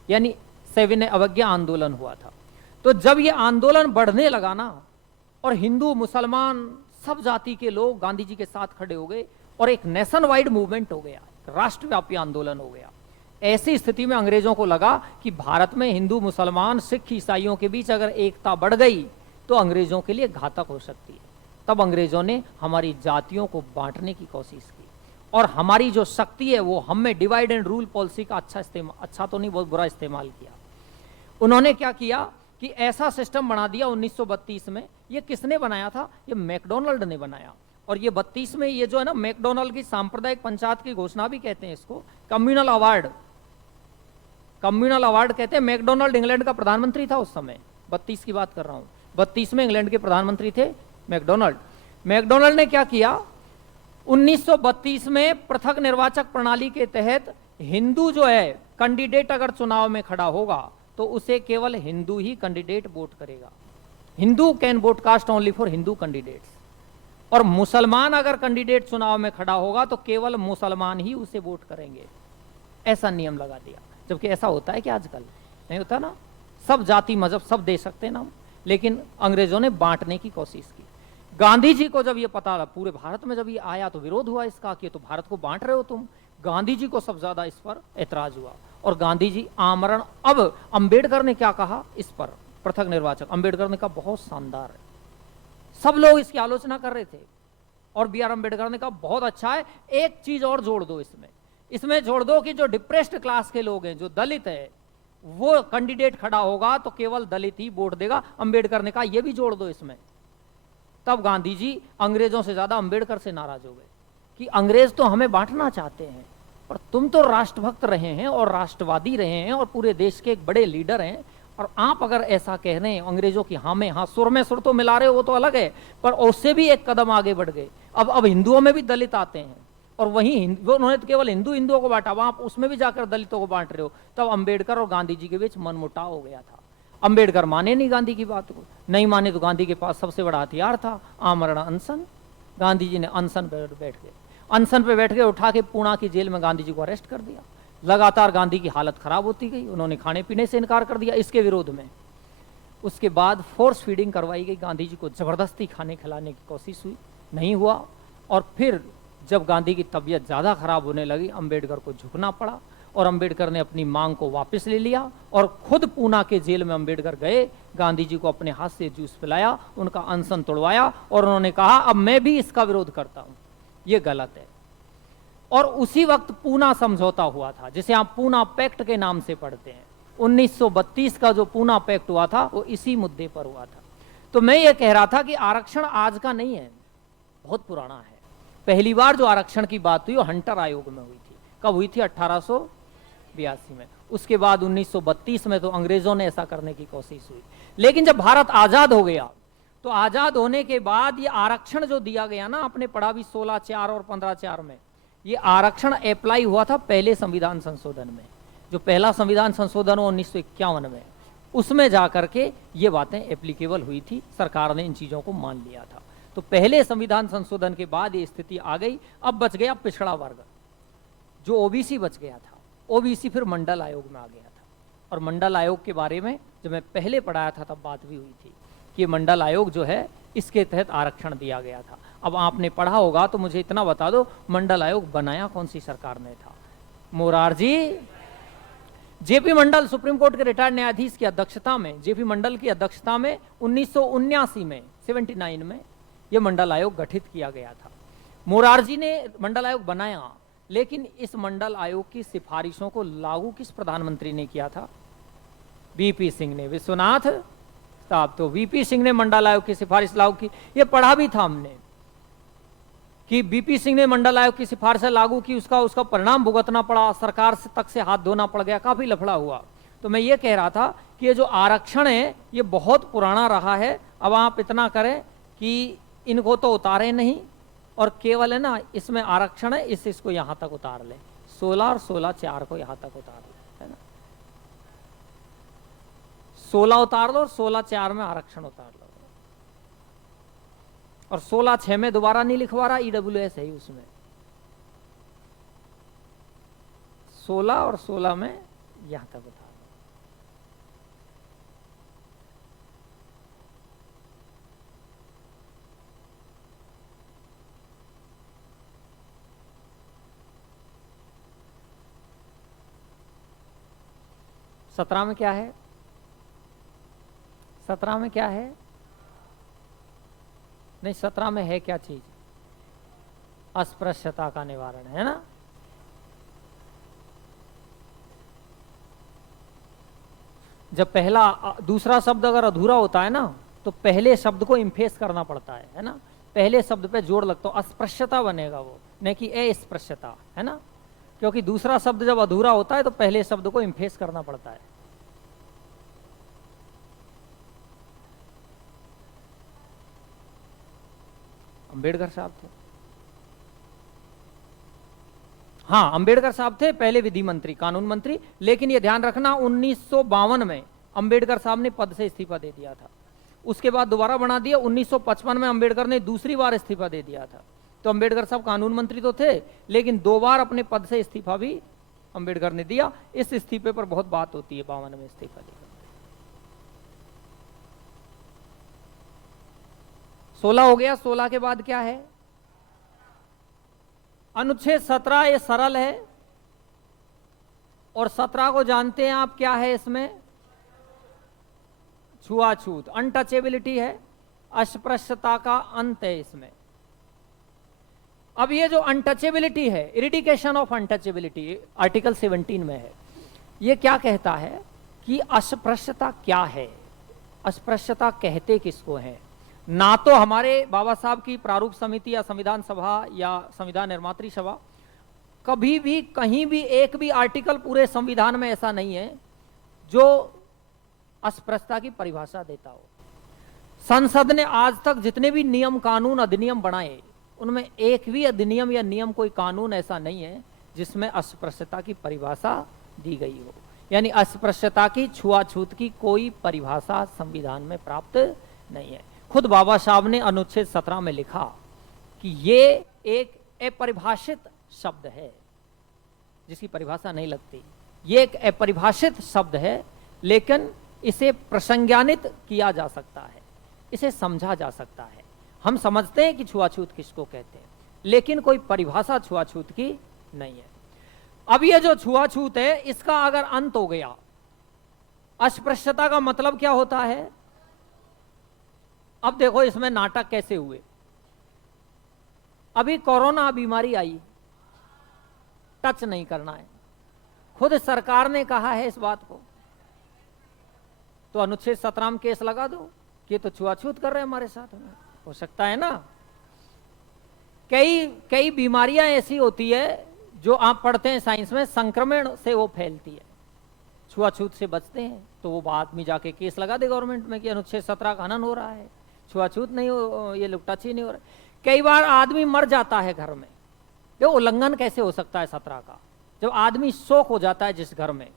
यानी सविनय अवज्ञा आंदोलन हुआ था। तो जब ये आंदोलन बढ़ने लगा ना, और हिंदू मुसलमान सब जाति के लोग गांधी जी के साथ खड़े हो गए और एक नेशन वाइड मूवमेंट हो गया, राष्ट्रव्यापी आंदोलन हो गया। ऐसी स्थिति में अंग्रेजों को लगा कि भारत में हिंदू मुसलमान सिख ईसाइयों के बीच अगर एकता बढ़ गई तो अंग्रेजों के लिए घातक हो सकती है। तब अंग्रेजों ने हमारी जातियों को बांटने की कोशिश की, और हमारी जो शक्ति है वो हम में डिवाइड एंड रूल पॉलिसी का अच्छा तो नहीं, बहुत बुरा इस्तेमाल किया। उन्होंने क्या किया कि ऐसा सिस्टम बना दिया 1932 में। ये किसने बनाया था? ये मैकडोनल्ड ने बनाया। और ये 32 में ये जो है ना, मैकडोनल्ड की सांप्रदायिक पंचायत की घोषणा भी कहते हैं इसको, कम्युनल अवार्ड, कम्युनल अवार्ड कहते हैं। मैकडोनल्ड इंग्लैंड का प्रधानमंत्री था उस समय, 32 की बात कर रहा हूं। 32 में इंग्लैंड के प्रधानमंत्री थे मैकडोनल्ड। मैकडोनल्ड ने क्या किया? 1932 में पृथक निर्वाचक प्रणाली के तहत हिंदू जो है कैंडिडेट अगर चुनाव में खड़ा होगा तो उसे केवल हिंदू ही कैंडिडेट वोट करेगा। Hindu can vote cast only for Hindu candidates, और मुसलमान अगर कैंडिडेट चुनाव में खड़ा होगा तो केवल मुसलमान ही उसे वोट करेंगे, ऐसा नियम लगा दिया। जबकि ऐसा होता है कि आजकल नहीं होता ना, सब जाति मजहब सब दे सकते हैं ना, लेकिन अंग्रेजों ने बांटने की कोशिश की। गांधी जी को जब ये पता लगा, पूरे भारत में जब ये आया तो विरोध हुआ इसका कि तो भारत को बांट रहे हो तुम। गांधी जी को सबसे ज्यादा इस पर ऐतराज हुआ और गांधी जी आमरण। अब अंबेडकर ने क्या कहा इस पर, पृथक निर्वाचन, अंबेडकर ने कहा बहुत शानदार है, सब लोग इसकी आलोचना कर रहे थे और बी आर अंबेडकर ने कहा बहुत अच्छा है, एक चीज और जोड़ दो इसमें जोड़ दो कि जो डिप्रेस्ड क्लास के लोग हैं, जो दलित है, वो कैंडिडेट खड़ा होगा तो केवल दलित ही वोट देगा। अंबेडकर ने कहा ये भी जोड़ दो इसमें। तब गांधी जी अंग्रेजों से ज्यादा अंबेडकर से नाराज हो गए कि अंग्रेज तो हमें बांटना चाहते हैं, पर तुम तो राष्ट्रभक्त रहे हैं और राष्ट्रवादी रहे हैं और पूरे देश के एक बड़े लीडर हैं, और आप अगर ऐसा कह रहे हैं अंग्रेजों की हाँ में हाँ, सुर में सुर तो मिला रहे हो वो तो अलग है, पर उससे भी एक कदम आगे बढ़ गए। अब हिंदुओं में भी दलित आते हैं और वहीं उन्होंने तो केवल हिंदुओं को बांटा, वहां उसमें भी जाकर दलितों को बांट रहे हो। तब अंबेडकर और गांधी जी के बीच मनमुटाव हो गया था। अंबेडकर माने नहीं गांधी की बात को, नहीं माने तो गांधी के पास सबसे बड़ा हथियार था आमरण अनशन। गांधी जी ने अनशन पर बैठ गए, अनशन पे बैठ के उठा के पूना की जेल में गांधी जी को अरेस्ट कर दिया। लगातार गांधी की हालत खराब होती गई, उन्होंने खाने पीने से इनकार कर दिया इसके विरोध में। उसके बाद फोर्स फीडिंग करवाई गई, गांधी जी को जबरदस्ती खाने खिलाने की कोशिश हुई, नहीं हुआ। और फिर जब गांधी की तबीयत ज़्यादा खराब होने लगी, अंबेडकर को झुकना पड़ा और अंबेडकर ने अपनी मांग को वापस ले लिया और खुद पूना के जेल में अंबेडकर गए, गांधी जी को अपने हाथ से जूस पिलाया, उनका अनशन तोड़वाया और उन्होंने कहा अब मैं भी इसका विरोध करता हूं, ये गलत है। और उसी वक्त पूना समझौता हुआ था, जिसे आप पूना पैक्ट के नाम से पढ़ते हैं। 1932 का जो पूना पैक्ट हुआ था वो इसी मुद्दे पर हुआ था। तो मैं ये कह रहा था कि आरक्षण आज का नहीं है, बहुत पुराना है। पहली बार जो आरक्षण की बात हुई वो हंटर आयोग में हुई थी। कब हुई थी? 1882 में। उसके बाद 1932 में तो अंग्रेजों ने ऐसा करने की कोशिश हुई। लेकिन जब भारत आजाद हो गया तो आजाद होने के बाद ये आरक्षण जो दिया गया ना, आपने पढ़ा भी 16(4) और 15(4) में, ये आरक्षण अप्लाई हुआ था पहले संविधान संशोधन में। जो पहला संविधान संशोधन हुआ 1951 में, उसमें जाकर के ये बातें एप्लीकेबल हुई थी, सरकार ने इन चीजों को मान लिया था। तो पहले संविधान संशोधन के बाद ये स्थिति आ गई। अब बच गया पिछड़ा वर्ग, जो ओबीसी बच गया था। ओबीसी फिर मंडल आयोग में आ गया था, और मंडल आयोग के बारे में जब मैं पहले पढ़ाया था तब बात भी हुई थी कि मंडल आयोग जो है इसके तहत आरक्षण दिया गया था। अब आपने पढ़ा होगा तो मुझे इतना बता दो, मंडल आयोग बनाया कौन सी सरकार ने था? मोरारजी जेपी मंडल, सुप्रीम कोर्ट के रिटायर्ड न्यायाधीश की अध्यक्षता में, जेपी मंडल की अध्यक्षता में 1979 में 79 में यह मंडल आयोग गठित किया गया था। मोरारजी ने मंडल आयोग बनाया, लेकिन इस मंडल आयोग की सिफारिशों को लागू किस प्रधानमंत्री ने किया था? वीपी सिंह ने। विश्वनाथ साहब, तो वीपी सिंह ने मंडल आयोग की सिफारिश लागू की। ये पढ़ा भी था हमने कि वीपी सिंह ने मंडल आयोग की सिफारिश लागू की, उसका परिणाम भुगतना पड़ा, सरकार से तक से हाथ धोना पड़ गया, काफी लफड़ा हुआ। तो मैं ये कह रहा था कि ये जो आरक्षण है ये बहुत पुराना रहा है। अब आप इतना करें कि इनको तो उतारे नहीं, और केवल है ना इसमें आरक्षण है, इसको यहां तक उतार ले, 16 और 16(4) को यहां तक उतार ले, है ना, 16 उतार लो और 16(4) में आरक्षण उतार लो, और 16(6) में दोबारा नहीं लिखवा रहा, ईडब्ल्यूएस है ही उसमें। 16 और 16 में यहां तक उतार लो। सत्रह में क्या है? 17 में क्या है? नहीं, 17 में है क्या चीज? अस्पृश्यता का निवारण, है ना। जब दूसरा शब्द अगर अधूरा होता है ना, तो पहले शब्द को इम्फेस करना पड़ता है ना, पहले शब्द पे जोर लगता है, अस्पृश्यता बनेगा वो, नहीं कि अस्पृश्यता, है ना, क्योंकि दूसरा शब्द जब अधूरा होता है तो पहले शब्द को इम्फेस करना पड़ता है। अंबेडकर साहब थे, हाँ अंबेडकर साहब थे पहले विधि मंत्री, कानून मंत्री। लेकिन ये ध्यान रखना 1952 में अंबेडकर साहब ने पद से इस्तीफा दे दिया था। उसके बाद दोबारा बना दिया। 1955 में अंबेडकर ने दूसरी बार इस्तीफा दे दिया था। तो अंबेडकर साहब कानून मंत्री तो थे, लेकिन 2 बार अपने पद से इस्तीफा भी अंबेडकर ने दिया। इस इस्तीफे पर बहुत बात होती है, 52 में इस्तीफा दिया। 16 हो गया। 16 के बाद क्या है? अनुच्छेद 17। ये सरल है, और 17 को जानते हैं आप, क्या है इसमें? छुआछूत, अनटचेबिलिटी है, अस्पृश्यता का अंत है इसमें। अब ये जो अनटचेबिलिटी है, इरिडिकेशन ऑफ अनटचेबिलिटी आर्टिकल 17 में है। ये क्या कहता है कि अस्पृश्यता क्या है, अस्पृश्यता कहते किसको है? ना तो हमारे बाबा साहब की प्रारूप समिति या संविधान सभा या संविधान निर्मात्री सभा, कभी भी कहीं भी एक भी आर्टिकल पूरे संविधान में ऐसा नहीं है जो अस्पृश्यता की परिभाषा देता हो। संसद ने आज तक जितने भी नियम, कानून, अधिनियम बनाए, उनमें एक भी अधिनियम या नियम, कोई कानून ऐसा नहीं है जिसमें अस्पृश्यता की परिभाषा दी गई हो। यानी अस्पृश्यता की, छुआछूत की कोई परिभाषा संविधान में प्राप्त नहीं है। खुद बाबा साहब ने अनुच्छेद 17 में लिखा कि ये एक अपरिभाषित शब्द है जिसकी परिभाषा नहीं लगती। ये एक अपरिभाषित शब्द है, लेकिन इसे प्रसंज्ञानित किया जा सकता है, इसे समझा जा सकता है। हम समझते हैं कि छुआछूत किसको कहते हैं, लेकिन कोई परिभाषा छुआछूत की नहीं है। अब ये जो छुआछूत है, इसका अगर अंत हो गया, अस्पृश्यता का मतलब क्या होता है? अब देखो इसमें नाटक कैसे हुए। अभी कोरोना बीमारी आई, टच नहीं करना है, खुद सरकार ने कहा है इस बात को, तो अनुच्छेद 17 में केस लगा दो कि तो छुआछूत कर रहे हैं हमारे साथ में। हो सकता है ना। कई बीमारियां ऐसी होती है जो आप पढ़ते हैं साइंस में, संक्रमण से वो फैलती है, छुआछूत से बचते हैं, तो वो आदमी जाके केस लगा दे गवर्नमेंट में कि अनुच्छेद 17 का हनन हो रहा है, छुआछूत नहीं हो, ये लुकटाछी नहीं हो रहा है। कई बार आदमी मर जाता है घर में, ये उल्लंघन कैसे हो सकता है 17 का? जब आदमी शोक हो जाता है जिस घर में,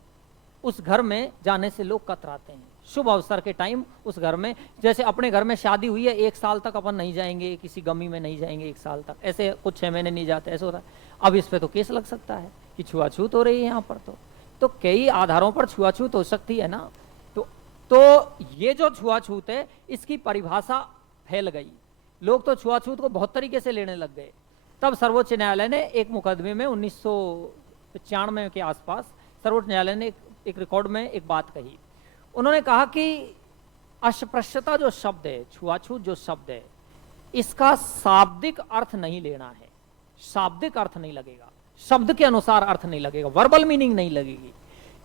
उस घर में जाने से लोग कतराते हैं। शुभ अवसर के टाइम उस घर में, जैसे अपने घर में शादी हुई है, 1 साल तक अपन नहीं जाएंगे, किसी गमी में नहीं जाएंगे 1 साल तक, ऐसे कुछ 6 महीने नहीं जाते, ऐसे होता है। अब इस पे तो केस लग सकता है कि छुआछूत हो रही है यहाँ पर। तो कई आधारों पर छुआछूत हो सकती है ना। तो ये जो छुआछूत है, इसकी परिभाषा फैल गई, लोग तो छुआछूत को बहुत तरीके से लेने लग गए। तब सर्वोच्च न्यायालय ने एक मुकदमे में 1995 के आसपास सर्वोच्च न्यायालय ने एक रिकॉर्ड में एक बात कही। उन्होंने कहा कि अस्पृश्यता जो शब्द है, छुआछूत जो शब्द है, इसका शाब्दिक अर्थ नहीं लेना है, शाब्दिक अर्थ नहीं लगेगा, शब्द के अनुसार अर्थ नहीं लगेगा, वर्बल मीनिंग नहीं लगेगी।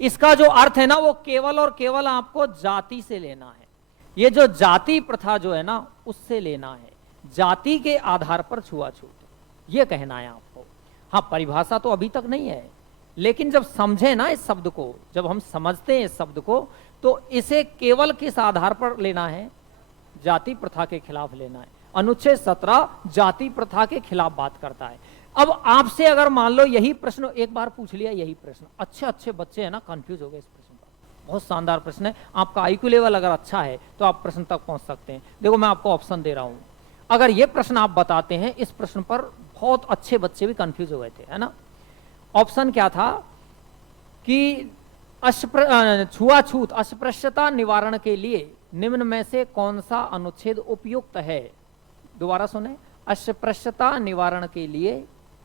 इसका जो अर्थ है ना, वो केवल और केवल आपको जाति से लेना है। ये जो जाति प्रथा जो है ना, उससे लेना है, जाति के आधार पर छुआछूत, ये कहना है आपको। हाँ, परिभाषा तो अभी तक नहीं है, लेकिन जब समझे ना इस शब्द को, जब हम समझते हैं इस शब्द को, तो इसे केवल किस आधार पर लेना है? जाति प्रथा के खिलाफ लेना है। अनुच्छेद 17 जाति प्रथा के खिलाफ बात करता है। अब आपसे अगर मान लो यही प्रश्न एक बार पूछ लिया, यही प्रश्न, अच्छे बच्चे हैं ना, कंफ्यूज हो गए इस प्रश्न पर। बहुत शानदार प्रश्न है, आपका आईक्यू लेवल अगर अच्छा है तो आप प्रश्न तक पहुंच सकते हैं। देखो मैं आपको ऑप्शन दे रहा हूं, अगर ये प्रश्न आप बताते हैं, इस प्रश्न पर बहुत अच्छे बच्चे भी कंफ्यूज हो गए थे, है ना। ऑप्शन क्या था कि छुआछूत, अस्पृश्यता निवारण के लिए निम्न में से कौन सा अनुच्छेद उपयुक्त है? दोबारा सुने, अस्पृश्यता निवारण के लिए,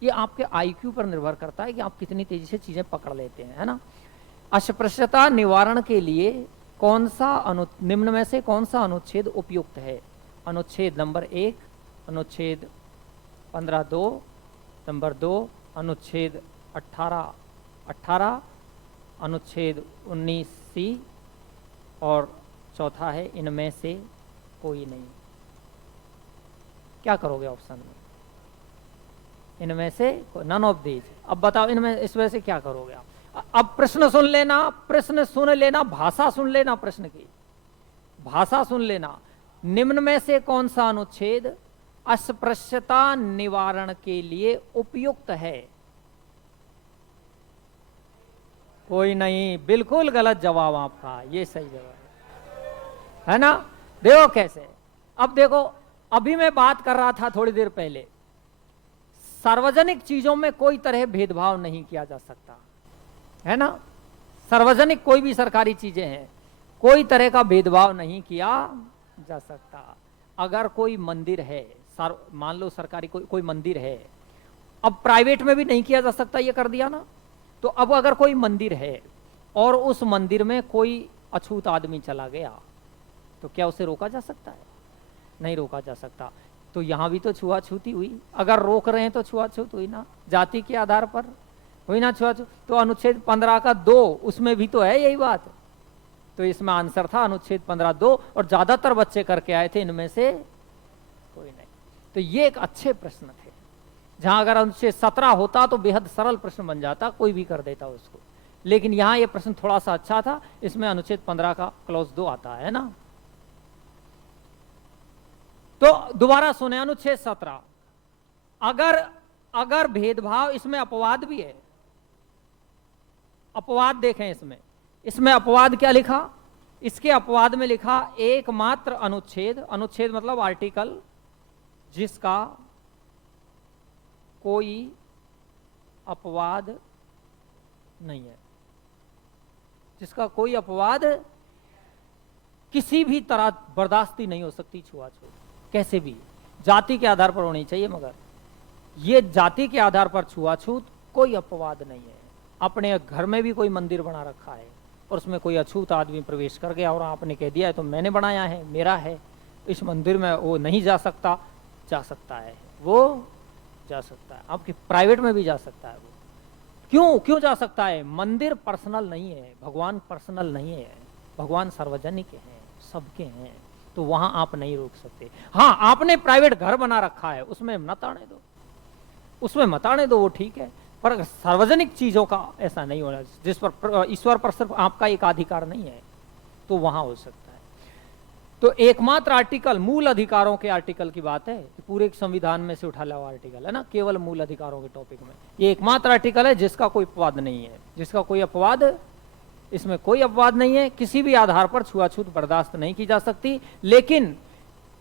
ये आपके आईक्यू पर निर्भर करता है कि आप कितनी तेजी से चीजें पकड़ लेते हैं, है ना। अस्पृश्यता निवारण के लिए कौन सा निम्न में से कौन सा अनुच्छेद उपयुक्त है? अनुच्छेद नंबर 1, अनुच्छेद 15(2), नंबर 2 अनुच्छेद 18, अनुच्छेद 19C, और चौथा है इनमें से कोई नहीं। क्या करोगे ऑप्शन में? इनमें से नन ऑफ दीज। अब बताओ इनमें, इस वजह से क्या करोगे आप? अब प्रश्न सुन लेना, प्रश्न सुन लेना, भाषा सुन लेना, प्रश्न की भाषा सुन लेना। निम्न में से कौन सा अनुच्छेद अस्पृश्यता निवारण के लिए उपयुक्त है? कोई नहीं, बिल्कुल गलत जवाब आपका, ये सही जवाब है ना। देखो कैसे। अब देखो, अभी मैं बात कर रहा था थोड़ी देर पहले, सार्वजनिक चीजों में कोई तरह भेदभाव नहीं किया जा सकता, है ना। सार्वजनिक कोई भी सरकारी चीजें हैं, कोई तरह का भेदभाव नहीं किया जा सकता। अगर कोई मंदिर है, मान लो सरकारी कोई मंदिर है, अब प्राइवेट में भी नहीं किया जा सकता, ये कर दिया ना। तो अब अगर कोई मंदिर है और उस मंदिर में कोई अछूत आदमी चला गया, तो क्या उसे रोका जा सकता है? नहीं रोका जा सकता। तो यहां भी तो छुआछूती हुई। अगर रोक रहे हैं तो छुआछूत हुई ना, जाति के आधार पर हुई ना छुआछूत। तो अनुच्छेद 15 का 2 उसमें भी तो है यही बात। तो इसमें आंसर था अनुच्छेद 15(2), और ज्यादातर बच्चे करके आए थे, इनमें से कोई नहीं। तो ये एक अच्छे प्रश्न थे। जहां अगर अनुच्छेद 17 होता तो बेहद सरल प्रश्न बन जाता, कोई भी कर देता उसको। लेकिन यहां ये प्रश्न थोड़ा सा अच्छा था, इसमें अनुच्छेद 15 का क्लॉज 2 आता है ना। तो दोबारा सुने, अनुच्छेद 17, अगर भेदभाव, इसमें अपवाद भी है। अपवाद देखें इसमें अपवाद क्या लिखा? इसके अपवाद में लिखा एकमात्र अनुच्छेद, अनुच्छेद मतलब आर्टिकल, जिसका कोई अपवाद नहीं है, जिसका कोई अपवाद किसी भी तरह बर्दाश्ती नहीं हो सकती छुआछूत, कैसे भी जाति के आधार पर होनी चाहिए। मगर ये जाति के आधार पर छुआछूत कोई अपवाद नहीं है। अपने घर में भी कोई मंदिर बना रखा है और उसमें कोई अछूत आदमी प्रवेश कर गया और आपने कह दिया है तो मैंने बनाया है, मेरा है, इस मंदिर में वो नहीं जा सकता, जा सकता है, वो जा सकता है। आपके प्राइवेट में भी जा सकता है वो। क्यों जा सकता है? मंदिर पर्सनल नहीं है, भगवान पर्सनल नहीं है, भगवान सार्वजनिक हैं, सबके हैं, तो वहां आप नहीं रोक सकते। हाँ, आपने प्राइवेट घर बना रखा है, उसमें मत आने दो, उसमें मत आने दो, वो ठीक है। पर सार्वजनिक चीजों का ऐसा नहीं होना, जिस पर ईश्वर पर सिर्फ आपका एकाधिकार नहीं है, तो वहां हो सकता है। तो एकमात्र आर्टिकल, मूल अधिकारों के आर्टिकल की बात है, पूरे संविधान में से उठा हुआ आर्टिकल है ना, केवल मूल अधिकारों के टॉपिक में ये एकमात्र आर्टिकल है जिसका कोई अपवाद नहीं है, जिसका कोई अपवाद, इसमें कोई अपवाद नहीं है। किसी भी आधार पर छुआछूत बर्दाश्त नहीं की जा सकती। लेकिन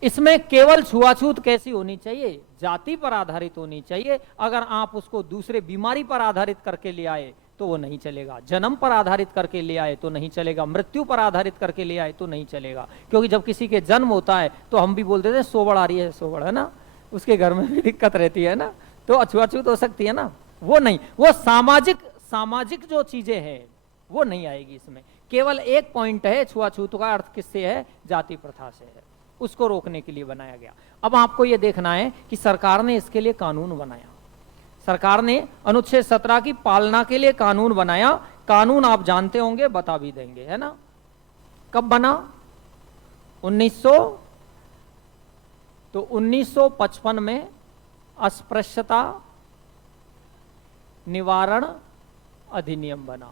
इसमें केवल छुआछूत कैसी होनी चाहिए? जाति पर आधारित होनी चाहिए। अगर आप उसको दूसरे बीमारी पर आधारित करके ले आए तो वो नहीं चलेगा, जन्म पर आधारित करके ले आए तो नहीं चलेगा, मृत्यु पर आधारित करके ले आए तो नहीं चलेगा। क्योंकि जब किसी के जन्म होता है तो हम भी बोलते थे सोबड़ आ रही है, सोबड़, है ना, उसके घर में भी दिक्कत रहती है ना, तो छुआछूत हो सकती है ना। वो नहीं, वो सामाजिक जो चीजें हैं वो नहीं आएगी इसमें। केवल एक पॉइंट है, छुआछूत का अर्थ किससे है? जाति प्रथा से है, उसको रोकने के लिए बनाया गया। अब आपको यह देखना है कि सरकार ने इसके लिए कानून बनाया, सरकार ने अनुच्छेद 17 की पालना के लिए कानून बनाया। कानून आप जानते होंगे, बता भी देंगे, है ना। कब बना? 1955 में अस्पृश्यता निवारण अधिनियम बना,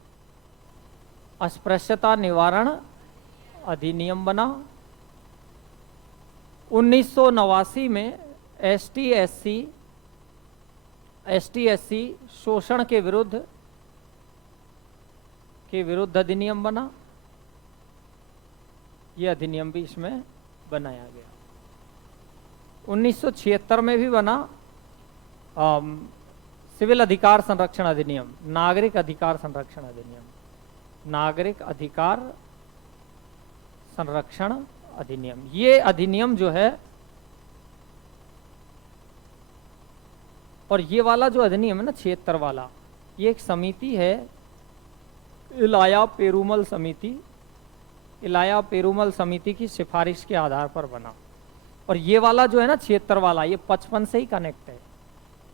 अस्पृश्यता निवारण अधिनियम बना। 1989 में एसटी/एससी शोषण के विरुद्ध अधिनियम बना। यह अधिनियम भी इसमें बनाया गया। 1976 में भी बना सिविल अधिकार संरक्षण अधिनियम, नागरिक अधिकार संरक्षण अधिनियम, नागरिक अधिकार संरक्षण अधिनियम। ये अधिनियम जो है, और ये वाला जो अधिनियम है ना 76 वाला, ये एक समिति है, इलाया पेरूमल समिति, इलाया पेरूमल समिति की सिफारिश के आधार पर बना। और ये वाला जो है ना 76 वाला, ये 55 से ही कनेक्ट है,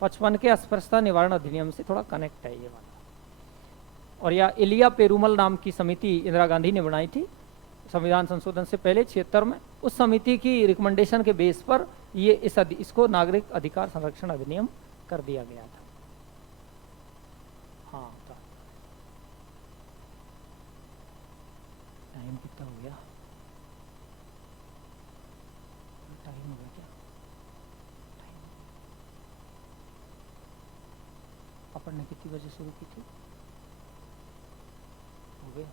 55 के अस्पृश्यता निवारण अधिनियम से थोड़ा कनेक्ट है ये वाला। और यह इलिया पेरूमल नाम की समिति इंदिरा गांधी ने बनाई थी संविधान संशोधन से पहले 76 में। उस समिति की रिकमेंडेशन के बेस पर ये इसको नागरिक अधिकार संरक्षण अधिनियम कर दिया गया था। हाँ, टाइम कितना हो गया? टाइम हो गया क्या? अपन ने कितनी बजे शुरू की थी? हो गया?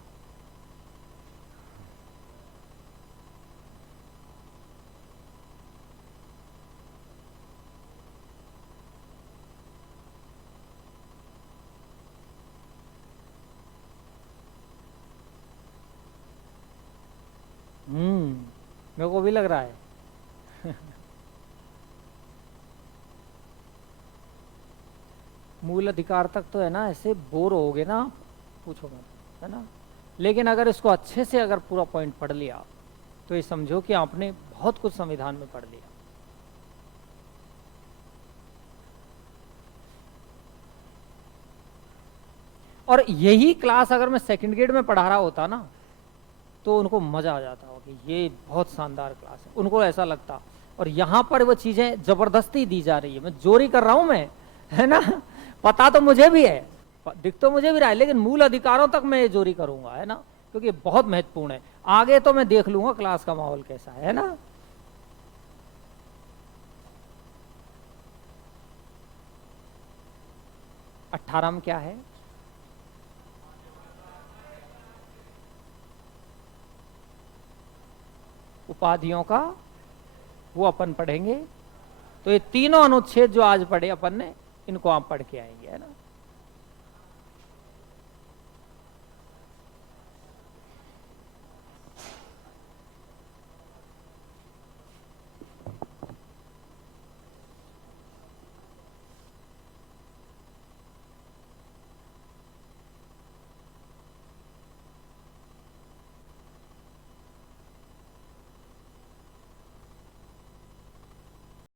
मेरे को भी लग रहा है। मूल अधिकार तक तो है ना, ऐसे बोर हो गए ना, पूछो मत, है ना। लेकिन अगर इसको अच्छे से अगर पूरा पॉइंट पढ़ लिया तो ये समझो कि आपने बहुत कुछ संविधान में पढ़ लिया। और यही क्लास अगर मैं सेकंड ग्रेड में पढ़ा रहा होता ना, तो उनको मजा आ जाता हो कि ये बहुत शानदार क्लास है, उनको ऐसा लगता। और यहाँ पर वो चीजें जबरदस्ती दी जा रही है, मैं चोरी कर रहा हूं मैं, है ना। पता तो मुझे भी है, दिख तो मुझे भी रहा है, लेकिन मूल अधिकारों तक मैं ये चोरी करूंगा, है ना, क्योंकि बहुत महत्वपूर्ण है। आगे तो मैं देख लूंगा क्लास का माहौल कैसा है ना। अट्ठारह में क्या है? उपाधियों का, वो अपन पढ़ेंगे। तो ये तीनों अनुच्छेद जो आज पढ़े अपन ने, इनको आप पढ़ के आएंगे, है ना।